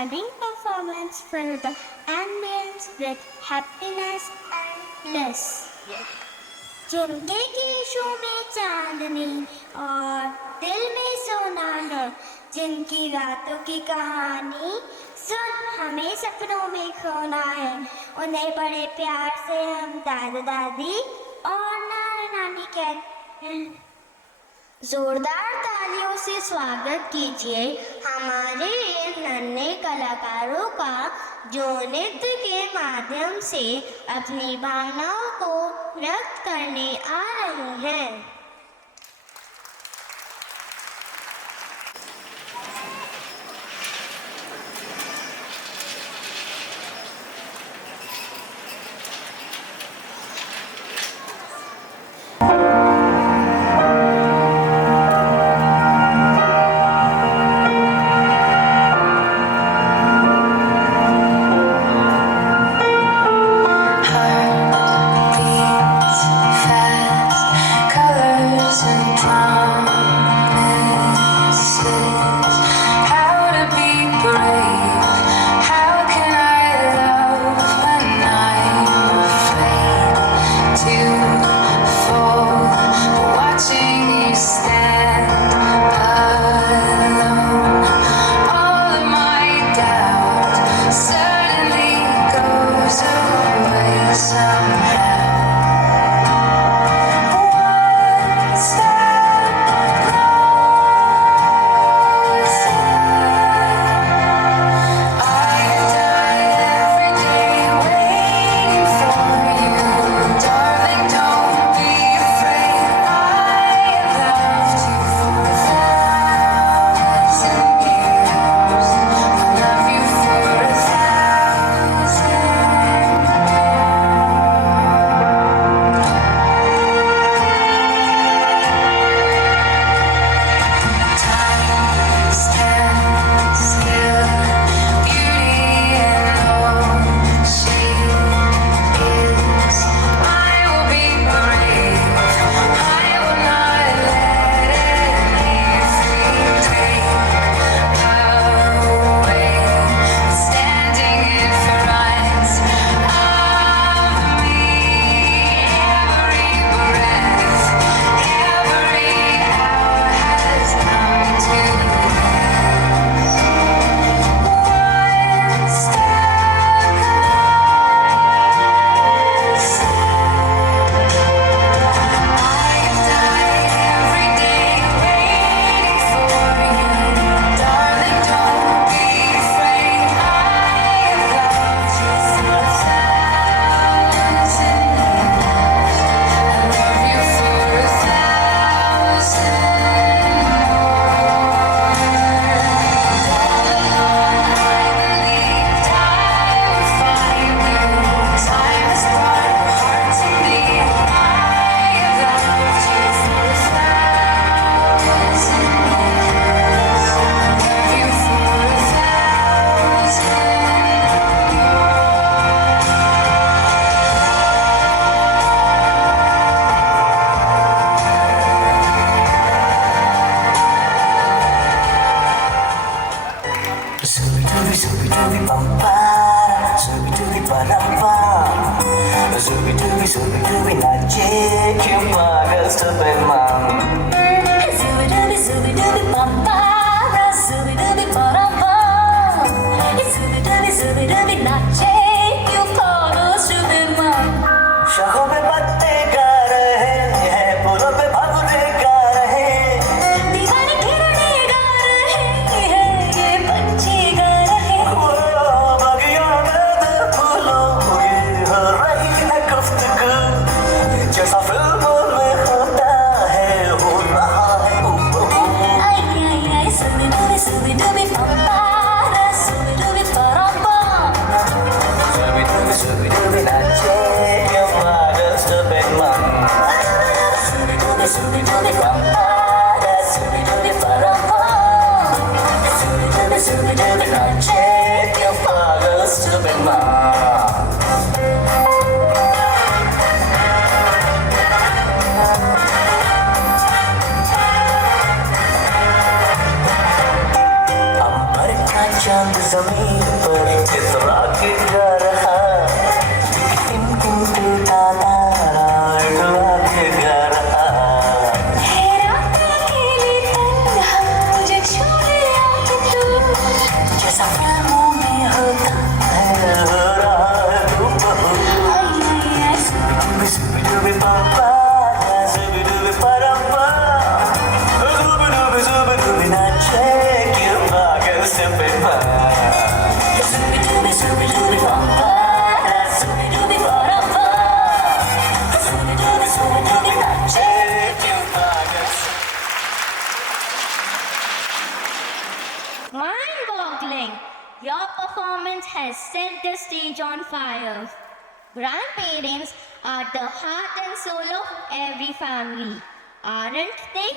stunning performance filled the ambience with happiness and bliss. जिंदगी show में चांदनी और दिल में सोना है, जिनकी रातों की कहानी सुन हमें सपनों में खोना है, उन्हें बड़े प्यार से हम दादा दादी और नाना नानी कहते हैं। जोरदार तालियों से स्वागत कीजिए हमारे इन नन्हे कलाकारों का, जो नृत्य के माध्यम से अपनी भावनाओं को व्यक्त करने आ रहे हैं। Zooby-dooby nache, humongous to be mom. Zooby-dooby, zooby-dooby, bum-ba-ra, zooby-dooby, ba-dum-bum. Zooby-dooby, zooby-dooby, nache, humongous to be mom. शाखों पे पत्ते गा रहे हैं, फूलों पे भंवरे गा रहे हैं, दीवाने खिलने गा रहे हैं, ये पंछी गा रहे हैं। वो बगियों में दे फूलों, ये हो रही है गुफ्तगू, जैसा फिल्मों में होता है। Grandparents are the heart and soul of every family, aren't they?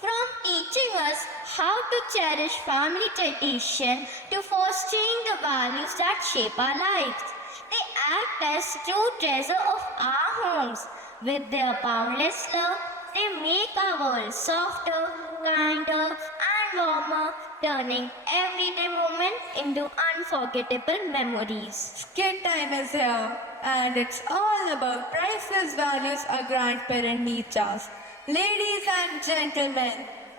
From teaching us how to cherish family tradition to fostering the values that shape our lives, they act as true treasure of our homes. With their boundless love, they make our world softer, kinder, and warmer, turning everyday moments into unforgettable memories. Kid time is here, and it's all about priceless values our grandparents teach us. Ladies and gentlemen,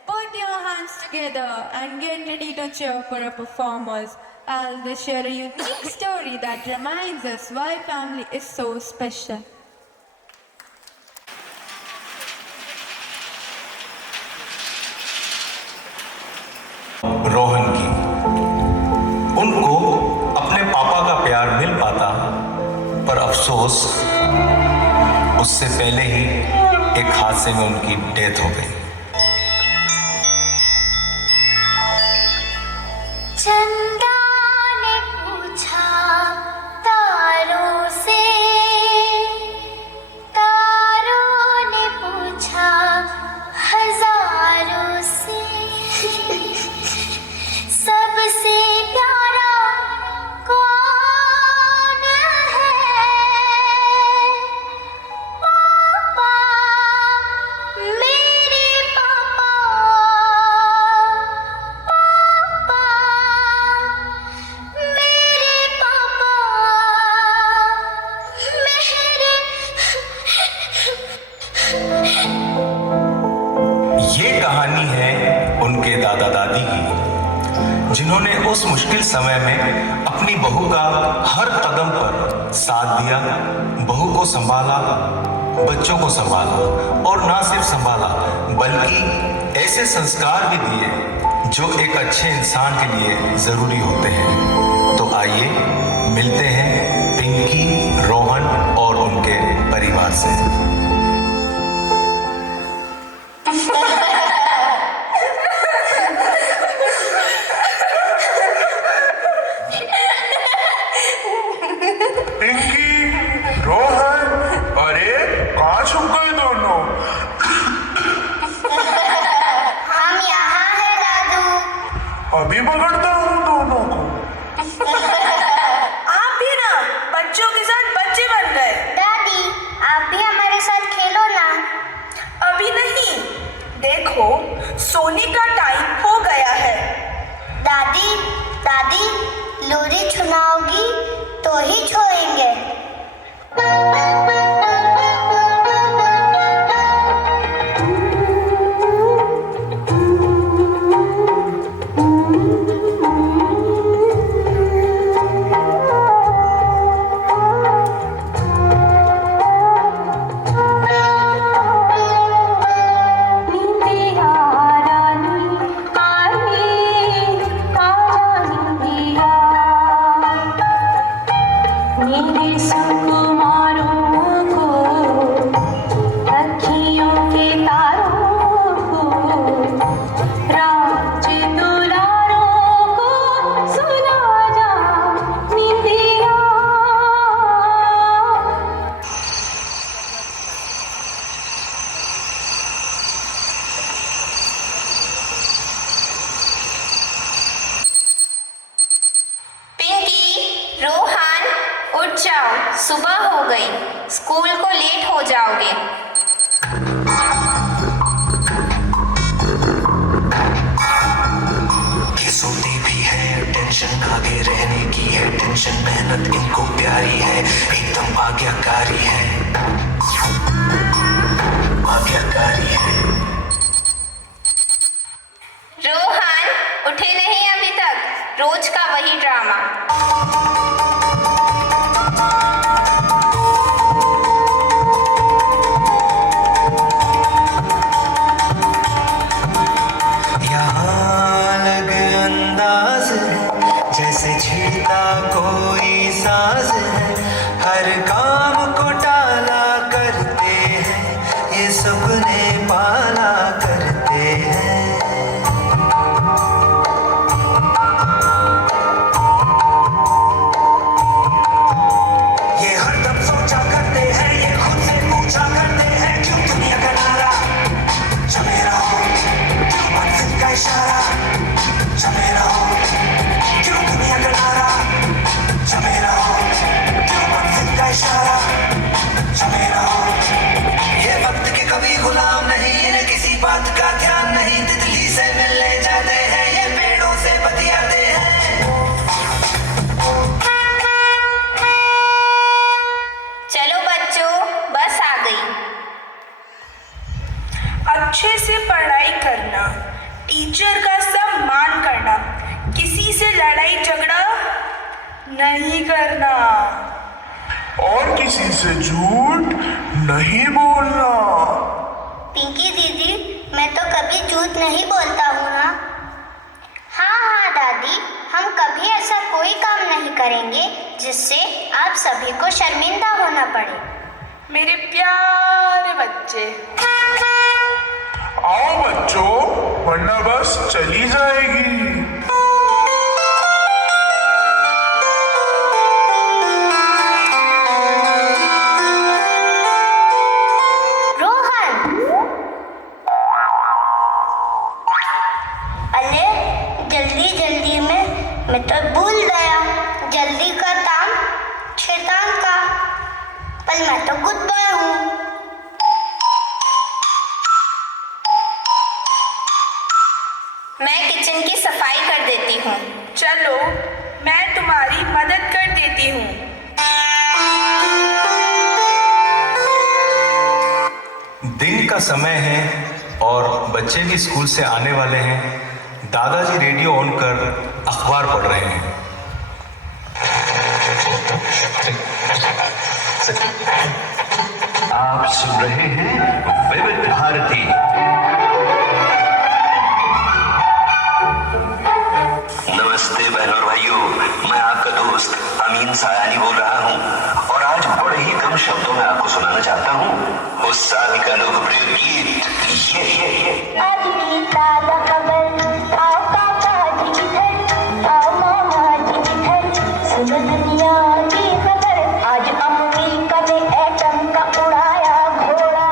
put your hands together and get ready to cheer for our performers as they share a unique story that reminds us why family is so special. Rohan की उनको अपने पापा का प्यार मिल पाता, पर अफसोस उससे पहले ही एक हादसे में उनकी डेथ हो गई। चंदा ने पूछा तारों से, तारों ने पूछा हजारों से, सबसे प्यारा कौन है? पापा, मेरे पापा, पापा, मेरे पापा, ये कहानी है उनके दादा दादी की, जिन्होंने उस मुश्किल समय में अपनी बहू का हर कदम पर साथ दिया, बहू को संभाला, बच्चों को संभाला, और ना सिर्फ संभाला बल्कि ऐसे संस्कार भी दिए जो एक अच्छे इंसान के लिए जरूरी होते हैं। तो आइए मिलते हैं पिंकी, रोहन और उनके परिवार से। अभी पकड़ता हूँ दोनों को। आप भी ना बच्चों के साथ बच्चे बन गए। दादी, आप भी हमारे साथ खेलो ना। अभी नहीं, देखो सोने का टाइम हो गया है। दादी, दादी, लोरी छुनाओगी तो ही छोएंगे। रोहन, उठ जाओ, सुबह हो गई, स्कूल को लेट हो जाओगे। सोती भी है, टेंशन आगे रहने की है, टेंशन मेहनत इनको प्यारी है, एकदम आज्ञाकारी है, आज्ञाकारी है। रोहन, उठे नहीं अभी तक? रोज का वही ड्रामा। जैसे छीटा कोई साज है, हर काम को टाला करते हैं, ये सपने पाला करते हैं। ये हरदम अच्छे से पढ़ाई करना, टीचर का सम्मान करना, किसी से लड़ाई झगड़ा नहीं करना और किसी से झूठ नहीं बोलना। पिंकी दीदी, मैं तो कभी झूठ नहीं बोलता हूँ ना। हाँ दादी, हम कभी ऐसा कोई काम नहीं करेंगे जिससे आप सभी को शर्मिंदा होना पड़े। मेरे प्यारे बच्चे। आओ बच्चों, वरना बस चली जाएगी। मैं तो भूल गया, जल्दी का काम शैतान का। पर मैं तो गुड बॉय हूँ। मैं किचन की सफाई कर देती हूँ। चलो, मैं तुम्हारी मदद कर देती हूँ। दिन का समय है और बच्चे भी स्कूल से आने वाले हैं। दादाजी रेडियो ऑन कर अखबार पढ़ रहे हैं। आप सुन रहे हैं विविध भारती। नमस्ते बहनों और भाइयों, मैं आपका दोस्त अमीन सायानी बोल रहा हूँ और आज बड़े ही कम शब्दों में आपको सुनाना चाहता हूँ उस साल का लोकप्रिय गीत ये। आज की ताजा खबर, आओ काका जी इधर, आओ मामा जी इधर, सुनो दुनिया की खबर। आज अमेरिका ने एटम का उड़ाया घोड़ा,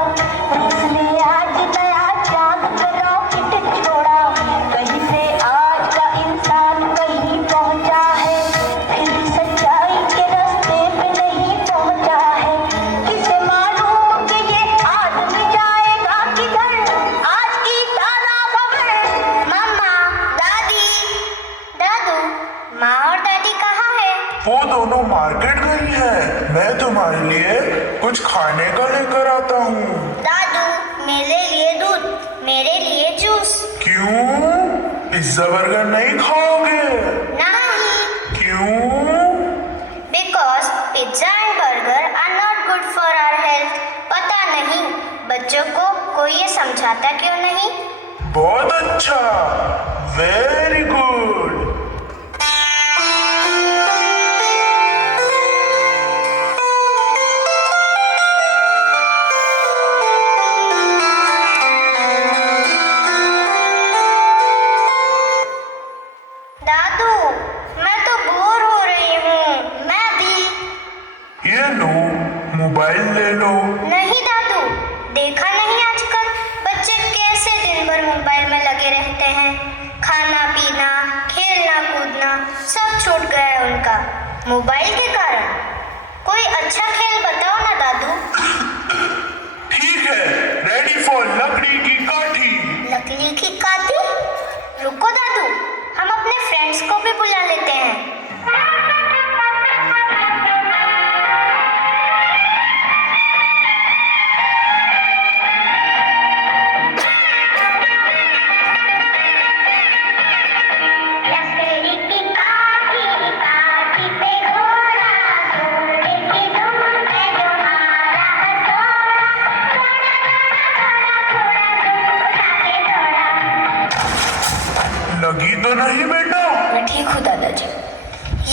उसने आज नया चांद पे रॉकेट छोड़ा। कहीं से आज का इंसान कहीं पहुंचा है, फिर सच्चाई के रास्ते पे नहीं पहुंचा है। किसे मालूम कि ये आदमी जाएगा किधर, आज की ताजा खबर। मम्मा, दादी, दादू, माँ और दादी कहाँ है? वो दोनों मार्केट गई है। मैं तुम्हारे लिए कुछ खाने का लेकर आता हूँ। दादू, मेरे लिए दूध, मेरे लिए जूस। क्यों? पिज्जा बर्गर नहीं खाओगे? नहीं, क्यों? because pizza and burger are not good for our health. पता नहीं बच्चों को कोई ये समझाता क्यों नहीं? बहुत अच्छा, वेरी गुड। दादू, मैं तो बोर हो रही हूँ। मैं भी। ये लो, मोबाइल ले लो। नहीं दादू, देखा नहीं आजकल बच्चे कैसे दिन भर मोबाइल में लगे रहते हैं। खाना पीना, खेलना कूदना सब छूट गया है उनका मोबाइल के कारण। कोई अच्छा खेल बताओ ना दादू। ठीक है, रेडी फॉर लकड़ी की काठी। लकड़ी की काठी? रुको दादू, हम अपने फ्रेंड्स को भी बुला लेते हैं। लकड़ी की काठी, काठी पे घोड़ा, घोड़े की दुम पे जो हारा हथौड़ा, लगी तो नहीं बेटा? मैं ठीक हूँ दादाजी।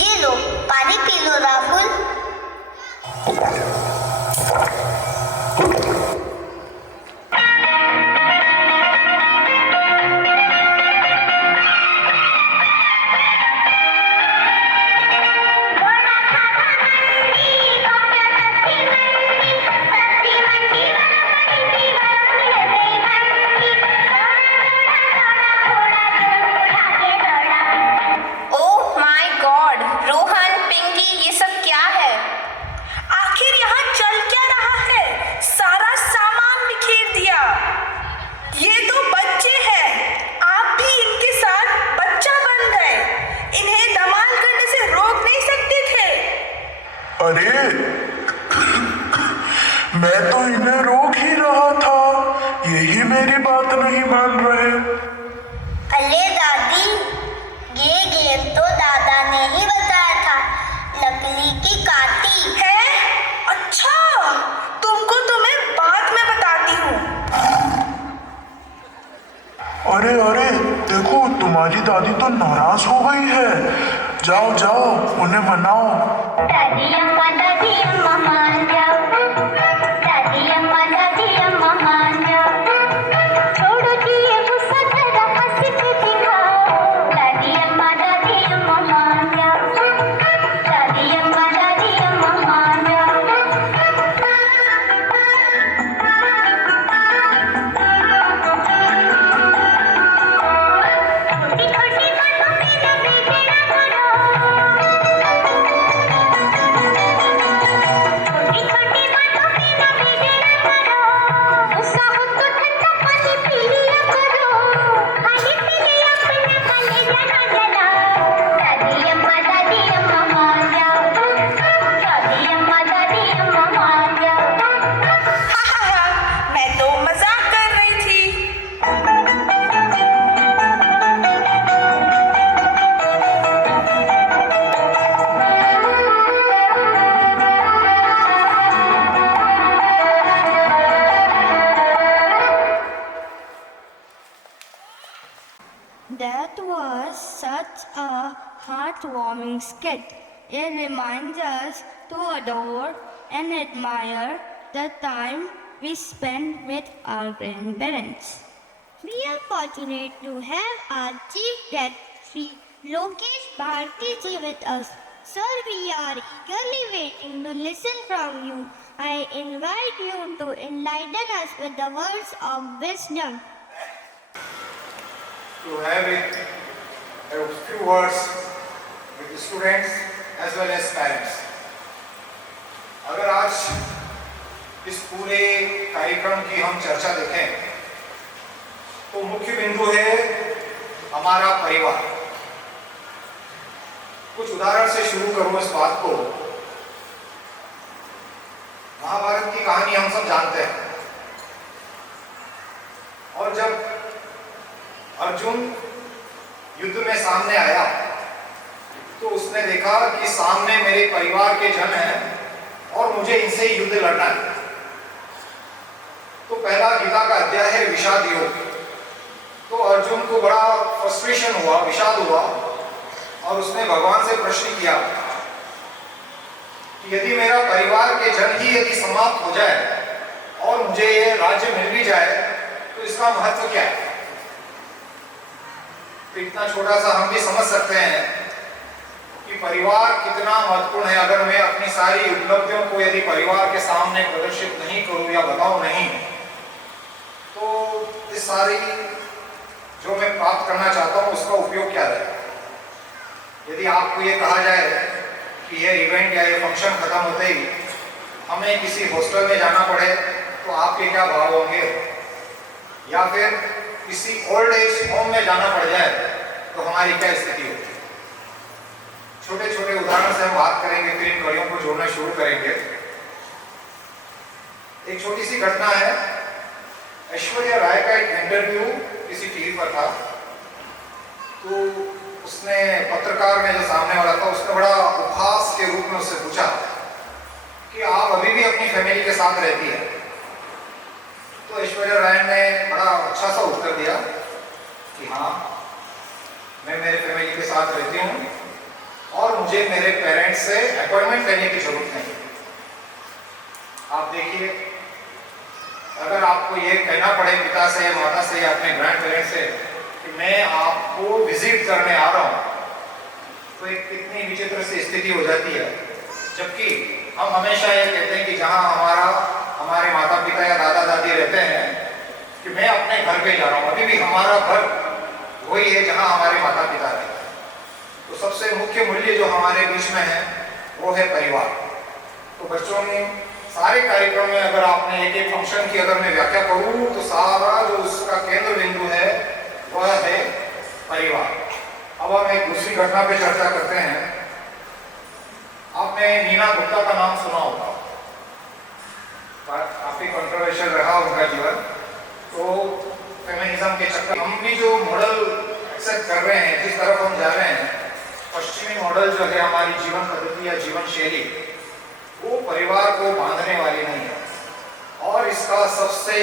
ये लो, पानी पी लो Rahul. Oh my God, Rohan, Pinky, ये सब क्या है? आखिर यहाँ चल क्या रहा है? सारा सामान बिखेर दिया। ये तो बच्चे हैं, आप भी इनके साथ बच्चा बन गए। इन्हें धमाल करने से रोक नहीं सकते थे? अरे मैं तो इन्हें रोक ही रहा था। यही मेरी बात नहीं मान रहे। अरे दादी, ये गेम तो दादा ने ही बताया था, लकड़ी की काटी है? अच्छा, तुमको तो मैं बाद में बताती हूँ। अरे अरे देखो, तुम्हारी दादी तो नाराज हो गई है। जाओ जाओ, उन्हें मनाओ। दादी अम्मा मान जाओ, दादी अम्मा मान जाओ, छोड़ो जी ये गुस्सा, जरा हंस के दिखाओ। दादी अम्मा मान जाओ, दादी अम्मा मान जाओ। छोटी छोटी बातों में न बिगड़ा करो, छोटी छोटी बातों में न बिगड़ा करो। गुस्सा हो तो ठंडा पानी पी लिया करो, खाली पीले अपने कलेजा ना जलाओ। दादी अम्मा मान जाओ, दादी अम्मा मान जाओ। मैं तो मजाक कर रही थी। That was such a heartwarming skit. It reminds us to adore and admire the time we spend with our grandparents. We are fortunate to have our chief guest, Sri Lokesh Bharti ji with us. Sir, we are eagerly waiting to listen from you. I invite you to enlighten us with the words of wisdom. To have a few words with the students as well as parents. अगर आज इस पूरे कार्यक्रम की हम चर्चा देखें तो मुख्य बिंदु है हमारा परिवार। कुछ उदाहरण से शुरू करूं इस बात को। महाभारत की कहानी हम सब जानते हैं, और जब अर्जुन युद्ध में सामने आया तो उसने देखा कि सामने मेरे परिवार के जन हैं और मुझे इनसे युद्ध लड़ना है। तो पहला गीता का अध्याय है विषाद योग। तो अर्जुन को बड़ा फ्रस्ट्रेशन हुआ, विषाद हुआ, और उसने भगवान से प्रश्न किया कि यदि मेरा परिवार के जन ही यदि समाप्त हो जाए और मुझे ये राज्य मिल भी जाए तो इसका महत्व क्या है। तो इतना छोटा सा हम भी समझ सकते हैं कि परिवार कितना महत्वपूर्ण है। अगर मैं अपनी सारी उपलब्धियों को यदि परिवार के सामने प्रदर्शित नहीं करूं या बताऊं नहीं, तो इस सारी जो मैं प्राप्त करना चाहता हूं उसका उपयोग क्या रहेगा। यदि आपको ये कहा जाए कि ये इवेंट या ये फंक्शन खत्म होते ही हमें किसी हॉस्टल में जाना पड़े तो आपके क्या भाव होंगे, या फिर किसी ओल्ड एज होम में जाना पड़ जाए तो हमारी क्या स्थिति होगी। छोटे छोटे उदाहरण से हम बात करेंगे, फिर इन कड़ियों को जोड़ना शुरू करेंगे। एक छोटी सी घटना है। ऐश्वर्या राय का एक इंटरव्यू किसी टीवी पर था, तो उसने पत्रकार में जो सामने वाला था उसने बड़ा उपहास के रूप में उससे पूछा कि आप अभी भी अपनी फैमिली के साथ रहती है। तो ऐश्वर्या राय ने बड़ा अच्छा सा उत्तर दिया कि हाँ, मैं मेरे फैमिली के साथ रहती हूँ और मुझे मेरे पेरेंट्स से अपॉइंटमेंट लेने की जरूरत नहीं। आप देखिए, अगर आपको ये कहना पड़े पिता से या माता से या अपने ग्रैंड पेरेंट्स से कि मैं आपको विजिट करने आ रहा हूँ, तो एक कितनी विचित्र सी स्थिति हो जाती है। जबकि हम हमेशा ये कहते हैं कि जहाँ हमारे माता पिता या दादा दादी रहते हैं कि मैं अपने घर पे जा रहा हूँ, अभी भी हमारा घर वही है जहाँ हमारे माता पिता रहते हैं। तो सबसे मुख्य मूल्य जो हमारे बीच में है वो है परिवार। तो बच्चों ने सारे कार्यक्रम में अगर आपने एक एक फंक्शन की अगर मैं व्याख्या करूँ तो सारा जो उसका केंद्र बिंदु है वह है परिवार। अब हम एक दूसरी घटना पे चर्चा करते हैं। आपने नीना गुप्ता का नाम सुना होगा, काफी कंट्रोवर्शियल रहा उनका जीवन। तो फेमिनिज्म के चक्कर हम भी जो मॉडल एक्सेप्ट कर रहे हैं, जिस तरफ हम जा रहे हैं, पश्चिमी मॉडल जो है हमारी जीवन पद्धति या जीवन शैली, वो परिवार को बांधने वाली नहीं है। और इसका सबसे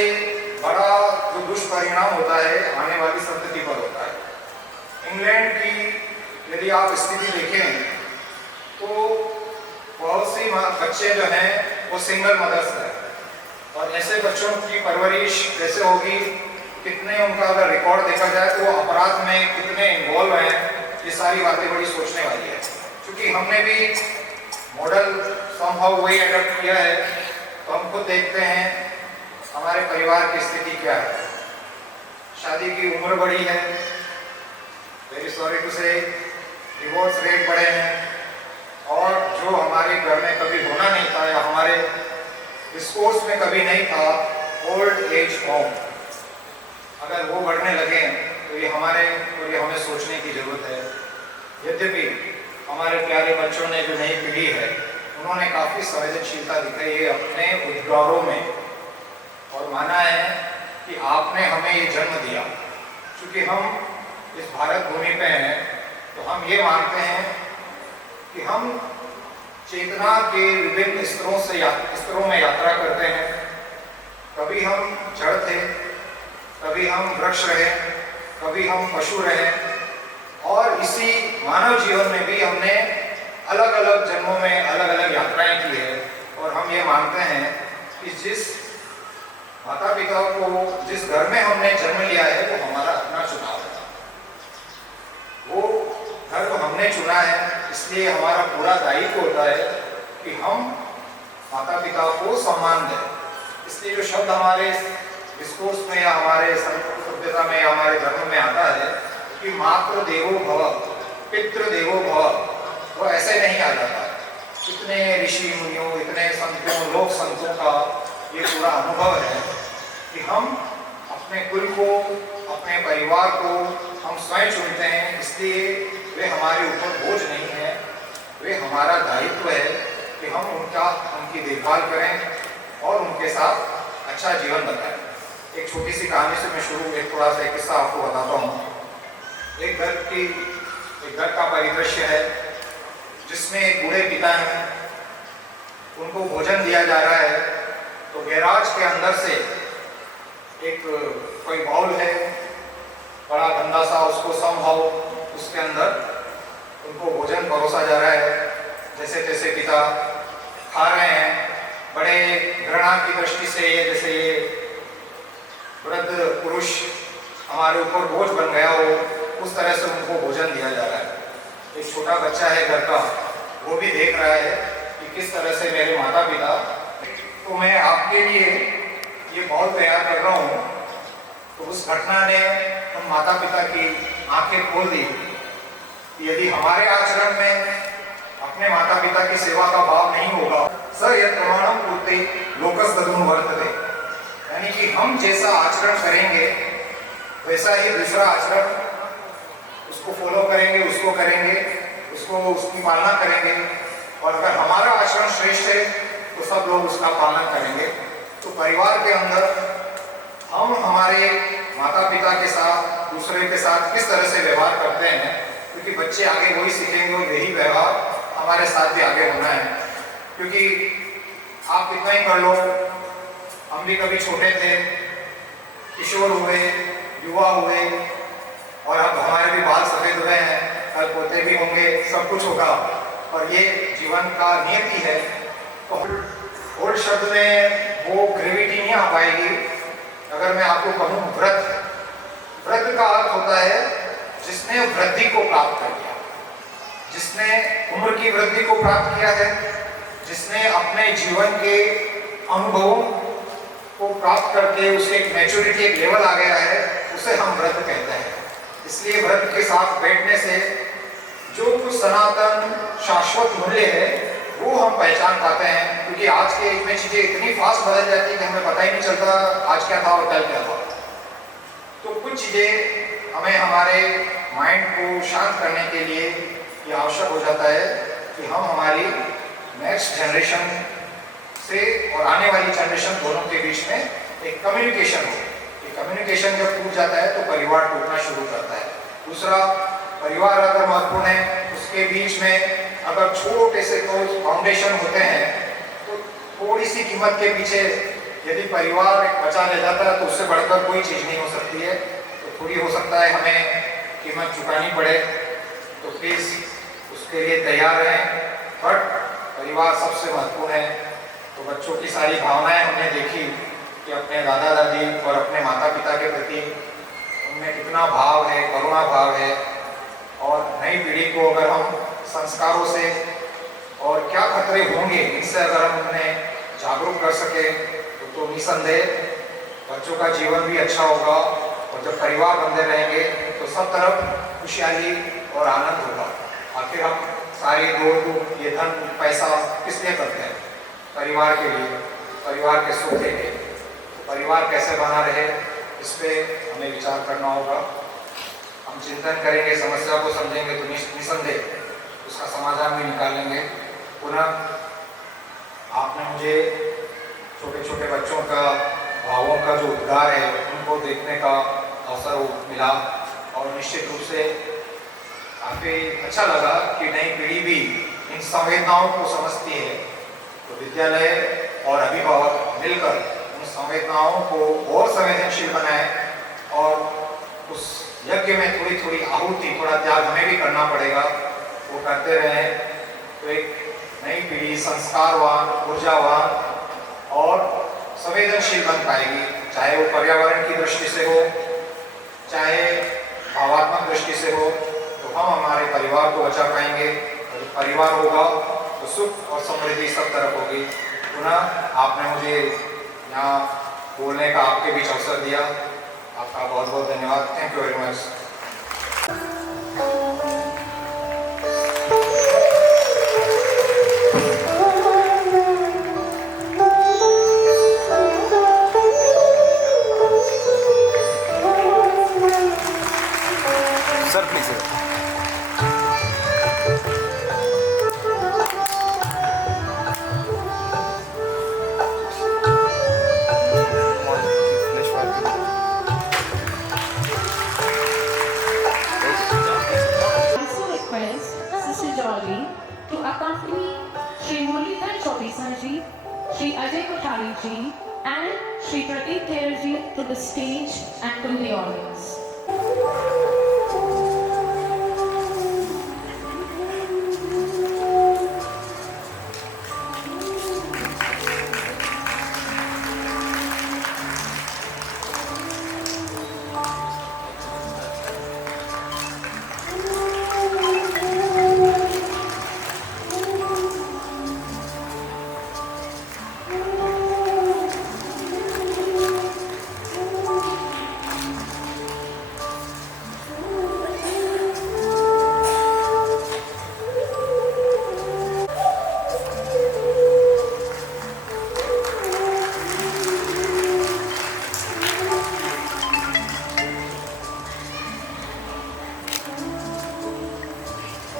बड़ा जो दुष्परिणाम होता है आने वाली संतति पर होता है। इंग्लैंड की यदि आप स्थिति देखें तो बहुत सी बच्चे जो हैं वो सिंगल मदर्स हैं, और ऐसे बच्चों की परवरिश कैसे होगी, कितने उनका अगर रिकॉर्ड देखा जाए तो वो अपराध में कितने इन्वॉल्व हैं, ये सारी बातें बड़ी सोचने वाली है। क्योंकि हमने भी मॉडल समहाउ वही अडॉप्ट किया है, तो हम खुद देखते हैं हमारे परिवार की स्थिति क्या है। शादी की उम्र बढ़ी है, वेरी सॉरी टू से, डिवोर्स रेट बढ़े हैं, और जो हमारे घर में कभी होना नहीं था या हमारे डिस्कोर्स में कभी नहीं था, ओल्ड एज होम, अगर वो बढ़ने लगे तो ये हमें सोचने की जरूरत है। यद्यपि हमारे प्यारे बच्चों ने, जो नई पीढ़ी है, उन्होंने काफ़ी संवेदनशीलता दिखाई है अपने उद्गारों में, और माना है कि आपने हमें ये जन्म दिया। क्योंकि हम इस भारत भूमि पे हैं तो हम ये मानते हैं कि हम चेतना के विभिन्न स्तरों में यात्रा करते हैं। कभी हम जड़ थे, कभी हम वृक्ष रहे, कभी हम पशु रहे, और इसी मानव जीवन में भी हमने अलग अलग जन्मों में अलग अलग यात्राएं की है। और हम ये मानते हैं कि जिस माता पिता को, जिस घर में हमने जन्म लिया है, वो हमारा अपना चुनाव है, वो घर को हमने चुना है। इसलिए हमारा पूरा दायित्व होता है कि हम माता पिता को सम्मान दें। इसलिए जो शब्द हमारे डिस्कोर्स में या हमारे सभ्यता में या हमारे धर्म में आता है कि मातृ देवो भव, पितृ देवो भव, वो ऐसे नहीं आ जाता। इतने ऋषि मुनियों, इतने संतों, लोक संतों का ये पूरा अनुभव है कि हम अपने कुल को, अपने परिवार को हम स्वयं चुनते हैं। इसलिए वे हमारे ऊपर बोझ नहीं है, वे हमारा दायित्व है कि हम उनकी देखभाल करें और उनके साथ अच्छा जीवन बताएं। एक छोटी सी कहानी से मैं एक थोड़ा सा किस्सा आपको बताता हूँ। एक घर का परिदृश्य है जिसमें एक बूढ़े पिता हैं, उनको भोजन दिया जा रहा है। तो गैराज के अंदर से एक कोई बाउल है, बड़ा गंदा सा, उसको समहाउ उसके अंदर उनको भोजन परोसा जा रहा है। जैसे तैसे पिता खा रहे हैं, बड़े घृणा की दृष्टि से, ये जैसे ये वृद्ध पुरुष हमारे ऊपर बोझ बन गया हो, उस तरह से उनको भोजन दिया जा रहा है। एक छोटा बच्चा है घर का, वो भी देख रहा है कि किस तरह से मेरे माता पिता, तो मैं आपके लिए ये बाउल तैयार कर रहा हूँ। तो उस घटना ने उन माता पिता की आंखें खोल दी कि यदि हमारे आचरण में अपने माता पिता की सेवा का भाव नहीं होगा, स यत् प्रमाणम कुरुते लोकस तदनु वर्तते, यानी कि हम जैसा आचरण करेंगे वैसा ही दूसरा आचरण, उसको फॉलो करेंगे, उसकी पालना करेंगे। और अगर हमारा आचरण श्रेष्ठ है तो सब लोग उसका पालन करेंगे। तो परिवार के अंदर हम हमारे माता पिता के साथ, दूसरे के साथ किस तरह से व्यवहार करते हैं, क्योंकि बच्चे आगे वही सीखेंगे और यही व्यवहार हमारे साथ भी आगे होना है। क्योंकि आप कितना ही कर लो, हम भी कभी छोटे थे, किशोर हुए, युवा हुए, और अब हमारे भी बाल सफेद हुए हैं, कल पोते भी होंगे, सब कुछ होगा, और ये जीवन का नियति है। तो ओल्ड शब्द में वो ग्रेविटी नहीं आ पाएगी। अगर मैं आपको कहूँ व्रत का अर्थ होता है जिसने वृद्धि को प्राप्त कर लिया, जिसने उम्र की वृद्धि को प्राप्त किया है, जिसने अपने जीवन के अनुभवों को प्राप्त करके उसके एक मैच्योरिटी, एक लेवल आ गया है, उसे हम व्रत कहते हैं। इसलिए व्रत के साथ बैठने से जो कुछ सनातन शाश्वत मूल्य है वो हम पहचान पाते हैं। क्योंकि आज के युग में चीजें इतनी फास्ट बदल जाती है कि हमें पता ही नहीं चलता आज क्या था और कल क्या था। तो कुछ चीजें हमें हमारे माइंड को शांत करने के लिए ये आवश्यक हो जाता है कि हम हमारी नेक्स्ट जनरेशन से और आने वाली जनरेशन दोनों के बीच में एक कम्युनिकेशन हो। कि कम्युनिकेशन जब टूट जाता है तो परिवार टूटना शुरू करता है। दूसरा, परिवार अगर महत्वपूर्ण है, उसके बीच में अगर छोटे से कोई फाउंडेशन होते हैं तो थोड़ी सी कीमत के पीछे यदि परिवार एक बचा रह जाता है तो उससे बढ़कर कोई चीज़ नहीं हो सकती है। तो थोड़ी हो सकता है हमें कीमत चुकानी पड़े, तो प्लीज़ उसके लिए तैयार रहें, बट परिवार सबसे महत्वपूर्ण है। तो बच्चों की सारी भावनाएं हमने देखी कि अपने दादा दादी और अपने माता पिता के प्रति उनमें कितना भाव है, करुणा भाव है। और नई पीढ़ी को अगर हम संस्कारों से और क्या खतरे होंगे इनसे अगर हम उन्हें जागरूक कर सके तो निसंदेह बच्चों का जीवन भी अच्छा होगा। और जब परिवार बंधे रहेंगे तो सब तरफ खुशहाली और आनंद होगा। आखिर हम सारी दौड़ ये धन पैसा किस लिए करते हैं? परिवार के लिए, परिवार के सुख के लिए। तो परिवार कैसे बना रहे इस पर हमें विचार करना होगा। हम चिंतन करेंगे, समस्या को समझेंगे तो निसंदेह उसका समाधान भी निकालेंगे। पुनः आपने मुझे छोटे छोटे बच्चों का भावों का जो उद्गार है उनको देखने का अवसर मिला और निश्चित रूप से काफ़ी अच्छा लगा कि नई पीढ़ी भी इन संवेदनाओं को समझती है। तो विद्यालय और अभिभावक मिलकर उन संवेदनाओं को और संवेदनशील बनाए और उस यज्ञ में थोड़ी थोड़ी आहुति, थोड़ा त्याग हमें भी करना पड़ेगा, वो करते रहें। तो एक नई पीढ़ी संस्कारवान, ऊर्जावान और संवेदनशील बन पाएगी, चाहे वो पर्यावरण की दृष्टि से हो, चाहे भावात्मक दृष्टि से हो। तो हम हमारे परिवार को बचा पाएंगे और परिवार होगा तो सुख और समृद्धि सब तरफ होगी। पुनः आपने मुझे यहाँ बोलने का आपके बीच अवसर दिया, आपका बहुत बहुत धन्यवाद। Thank you very much. Sir please sir. To accompany Shri Muralidhar Chaubisa ji, Shri Ajay Kothari ji and Shri Pradeep Thayer ji to the stage and to the audience.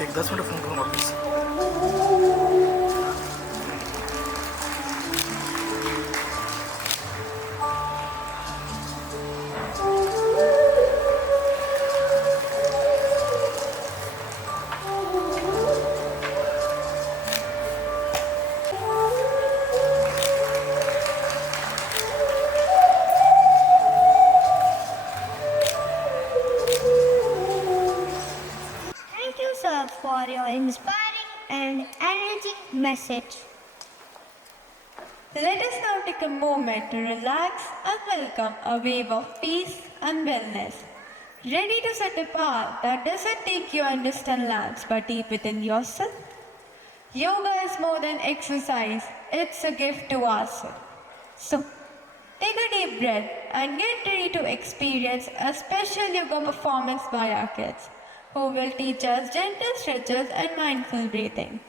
एक 10 मिनट फोन करूँगा please. Thank you, sir, for your inspiring and energetic message. Let us now take a moment to relax and welcome a wave of peace and wellness. Ready to set a path that doesn't take you on distant lands but deep within yourself? Yoga is more than exercise, it's a gift to ourselves. So, take a deep breath and get ready to experience a special yoga performance by our kids, who will teach us gentle stretches and mindful breathing.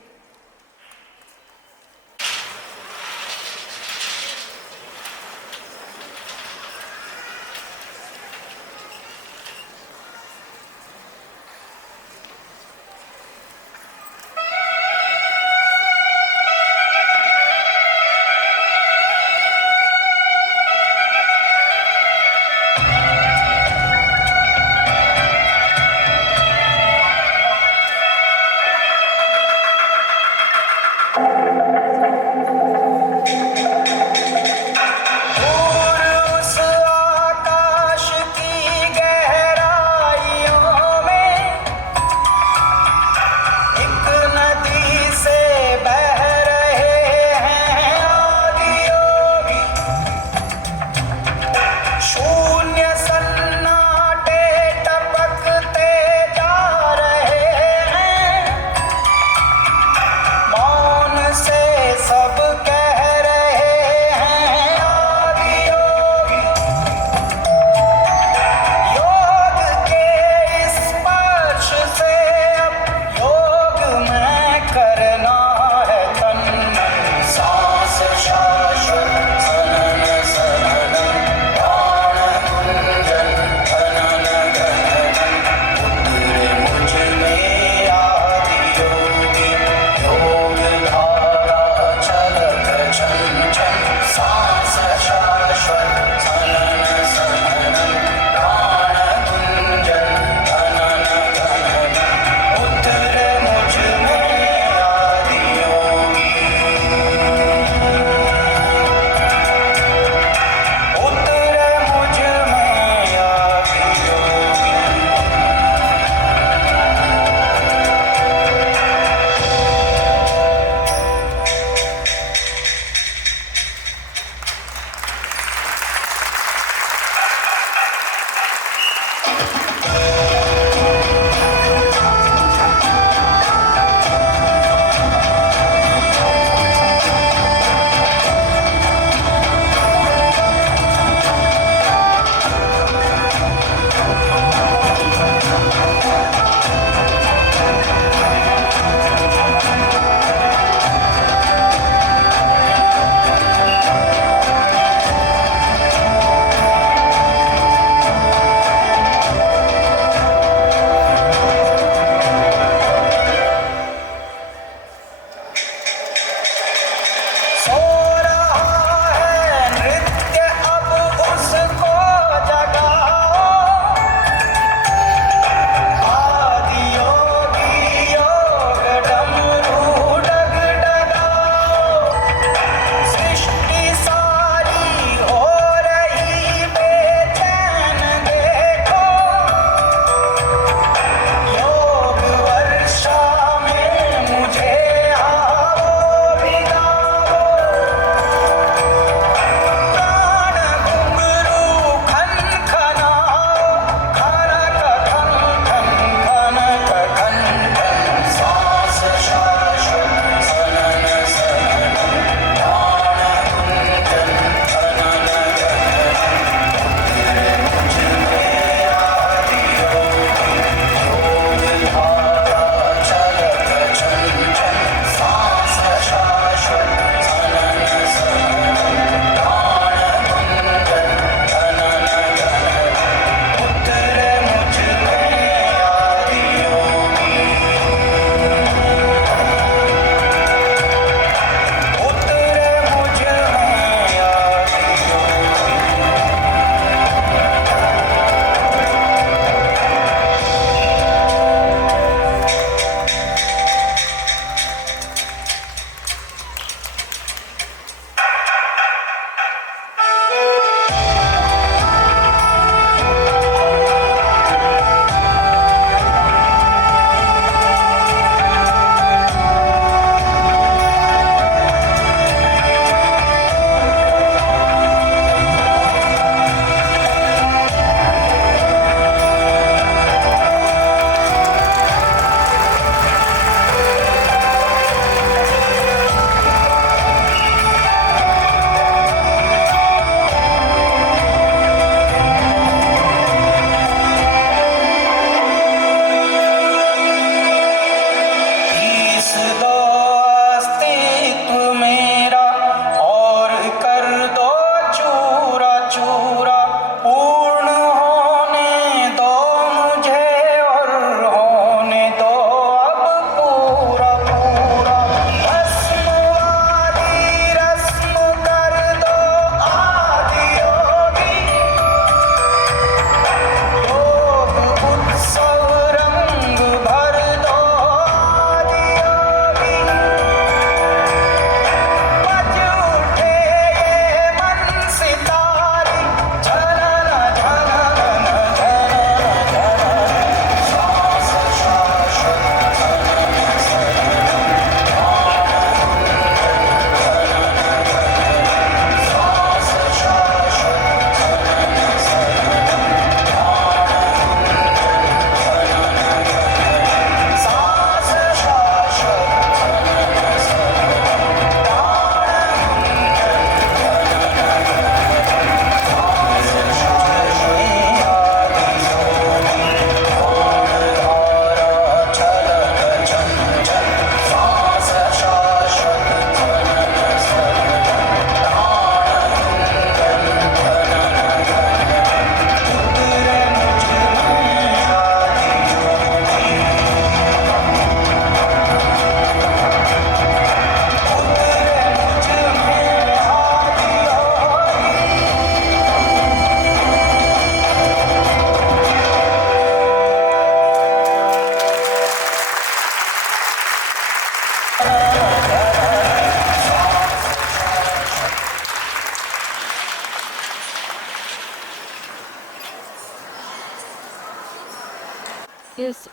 Yes.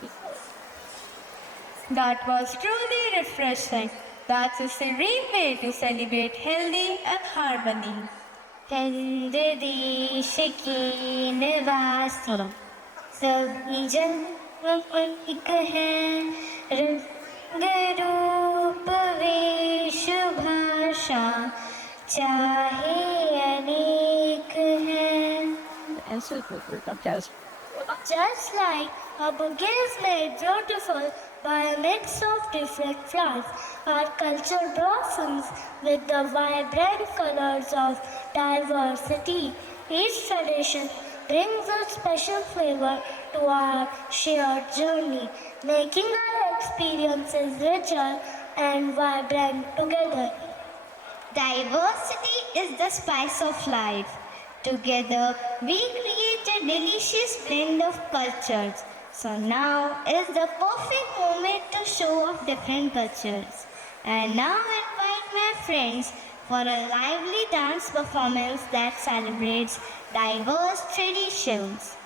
That was truly refreshing. That's a serene way to celebrate healthy and harmony. चंद देश की निवास सभी जन एक है रंग रूप वेश भाषा चाहे अनेक है. Just like a bouquet is made beautiful by a mix of different flowers, our culture blossoms with the vibrant colors of diversity. Each tradition brings a special flavor to our shared journey, making our experiences richer and vibrant together. Diversity is the spice of life. Together, we create a delicious blend of cultures. So now is the perfect moment to show off different cultures. And now I invite my friends for a lively dance performance that celebrates diverse traditions.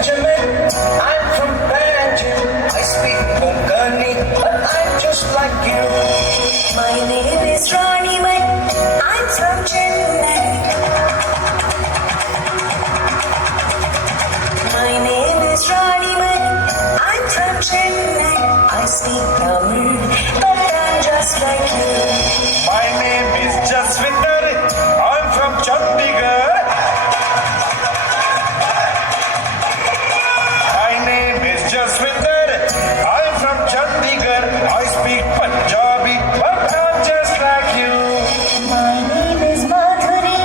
Benjamin, I'm from Belgium. I speak Konkani, but I'm just like you. My name is Rani Man. I'm from Chennai. My name is Rani Man. I'm from Chennai. I speak Tamil, but I'm just like you. My name is Jaswinder. I'm from Chandigarh. My name is Jaswinder. I'm from Chandigarh. I speak Punjabi, but I'm just like you. My name is Madhuri.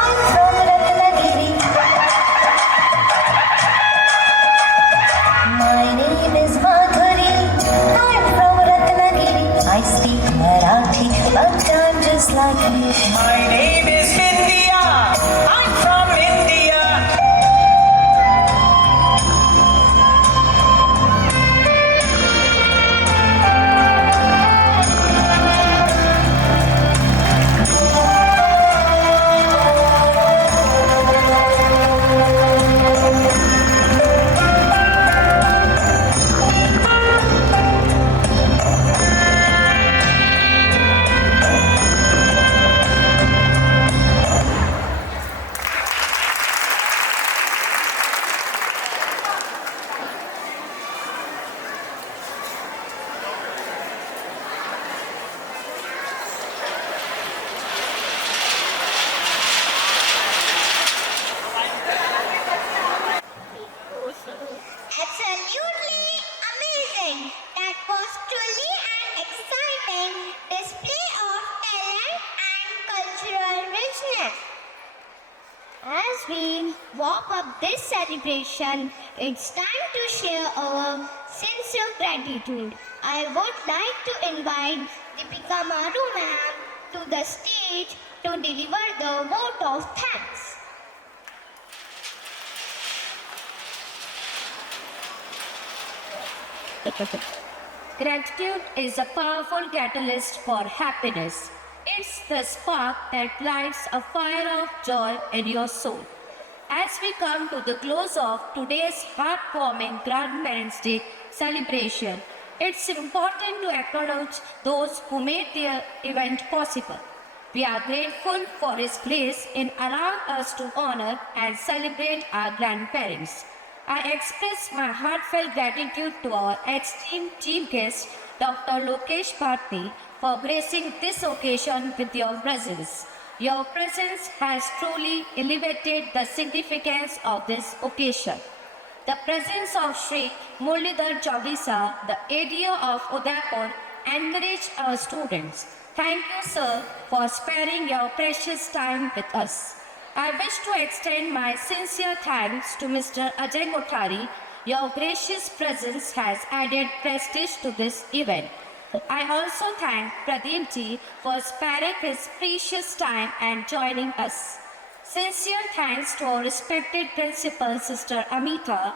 I'm from Ratnagiri. My name is Madhuri. I'm from Ratnagiri. I speak Marathi, but I'm just like you. My name is India. I'm from India. Absolutely amazing. That was truly an exciting display of talent and cultural richness. As we wrap up this celebration, it's time to share our sincere gratitude. I would like to invite Deepika Maru ma'am to the stage to deliver the vote of thanks. Gratitude is a powerful catalyst for happiness. It's the spark that lights a fire of joy in your soul. As we come to the close of today's heartwarming Grandparents' Day celebration, it's important to acknowledge those who made the event possible. We are grateful for his place in allowing us to honor and celebrate our grandparents. I express my heartfelt gratitude to our esteemed chief guest, Dr. Lokesh Bharti, for gracing this occasion with your presence. Your presence has truly elevated the significance of this occasion. The presence of Sri Murlidhar Chaubisa, the ADO of Udaipur, encouraged our students. Thank you, sir, for sparing your precious time with us. I wish to extend my sincere thanks to Mr. Ajay Kothari. Your gracious presence has added prestige to this event. I also thank Pradeep ji for sparing his precious time and joining us. Sincere thanks to our respected principal, Sister Amita.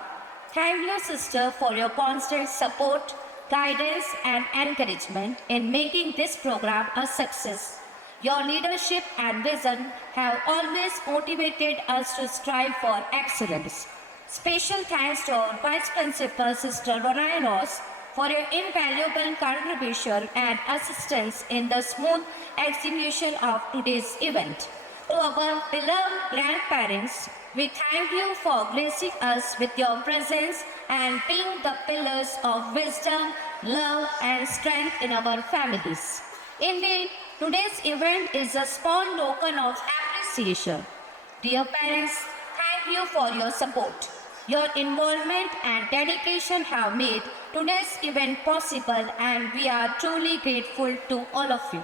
Thank you, sister, for your constant support, guidance, and encouragement in making this program a success. Your leadership and vision have always motivated us to strive for excellence. Special thanks to our Vice Principal, Sister Ronay Ross, for your invaluable contribution and assistance in the smooth execution of today's event. To our beloved grandparents, we thank you for gracing us with your presence and being the pillars of wisdom, love, and strength in our families. Indeed, today's event is a small token of appreciation. Dear parents, thank you for your support. Your involvement and dedication have made today's event possible, and we are truly grateful to all of you.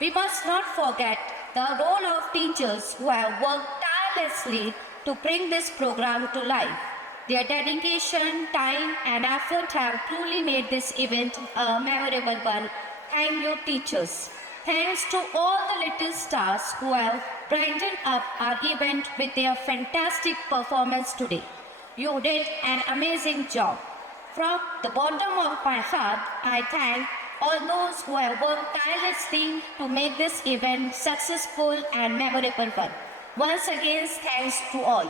We must not forget the role of teachers who have worked tirelessly to bring this program to life. Their dedication, time, and effort have truly made this event a memorable one. Thank you, teachers. Thanks to all the little stars who have brightened up our event with their fantastic performance today. You did an amazing job. From the bottom of my heart, I thank all those who have worked tirelessly to make this event successful and memorable one. Once again, thanks to all.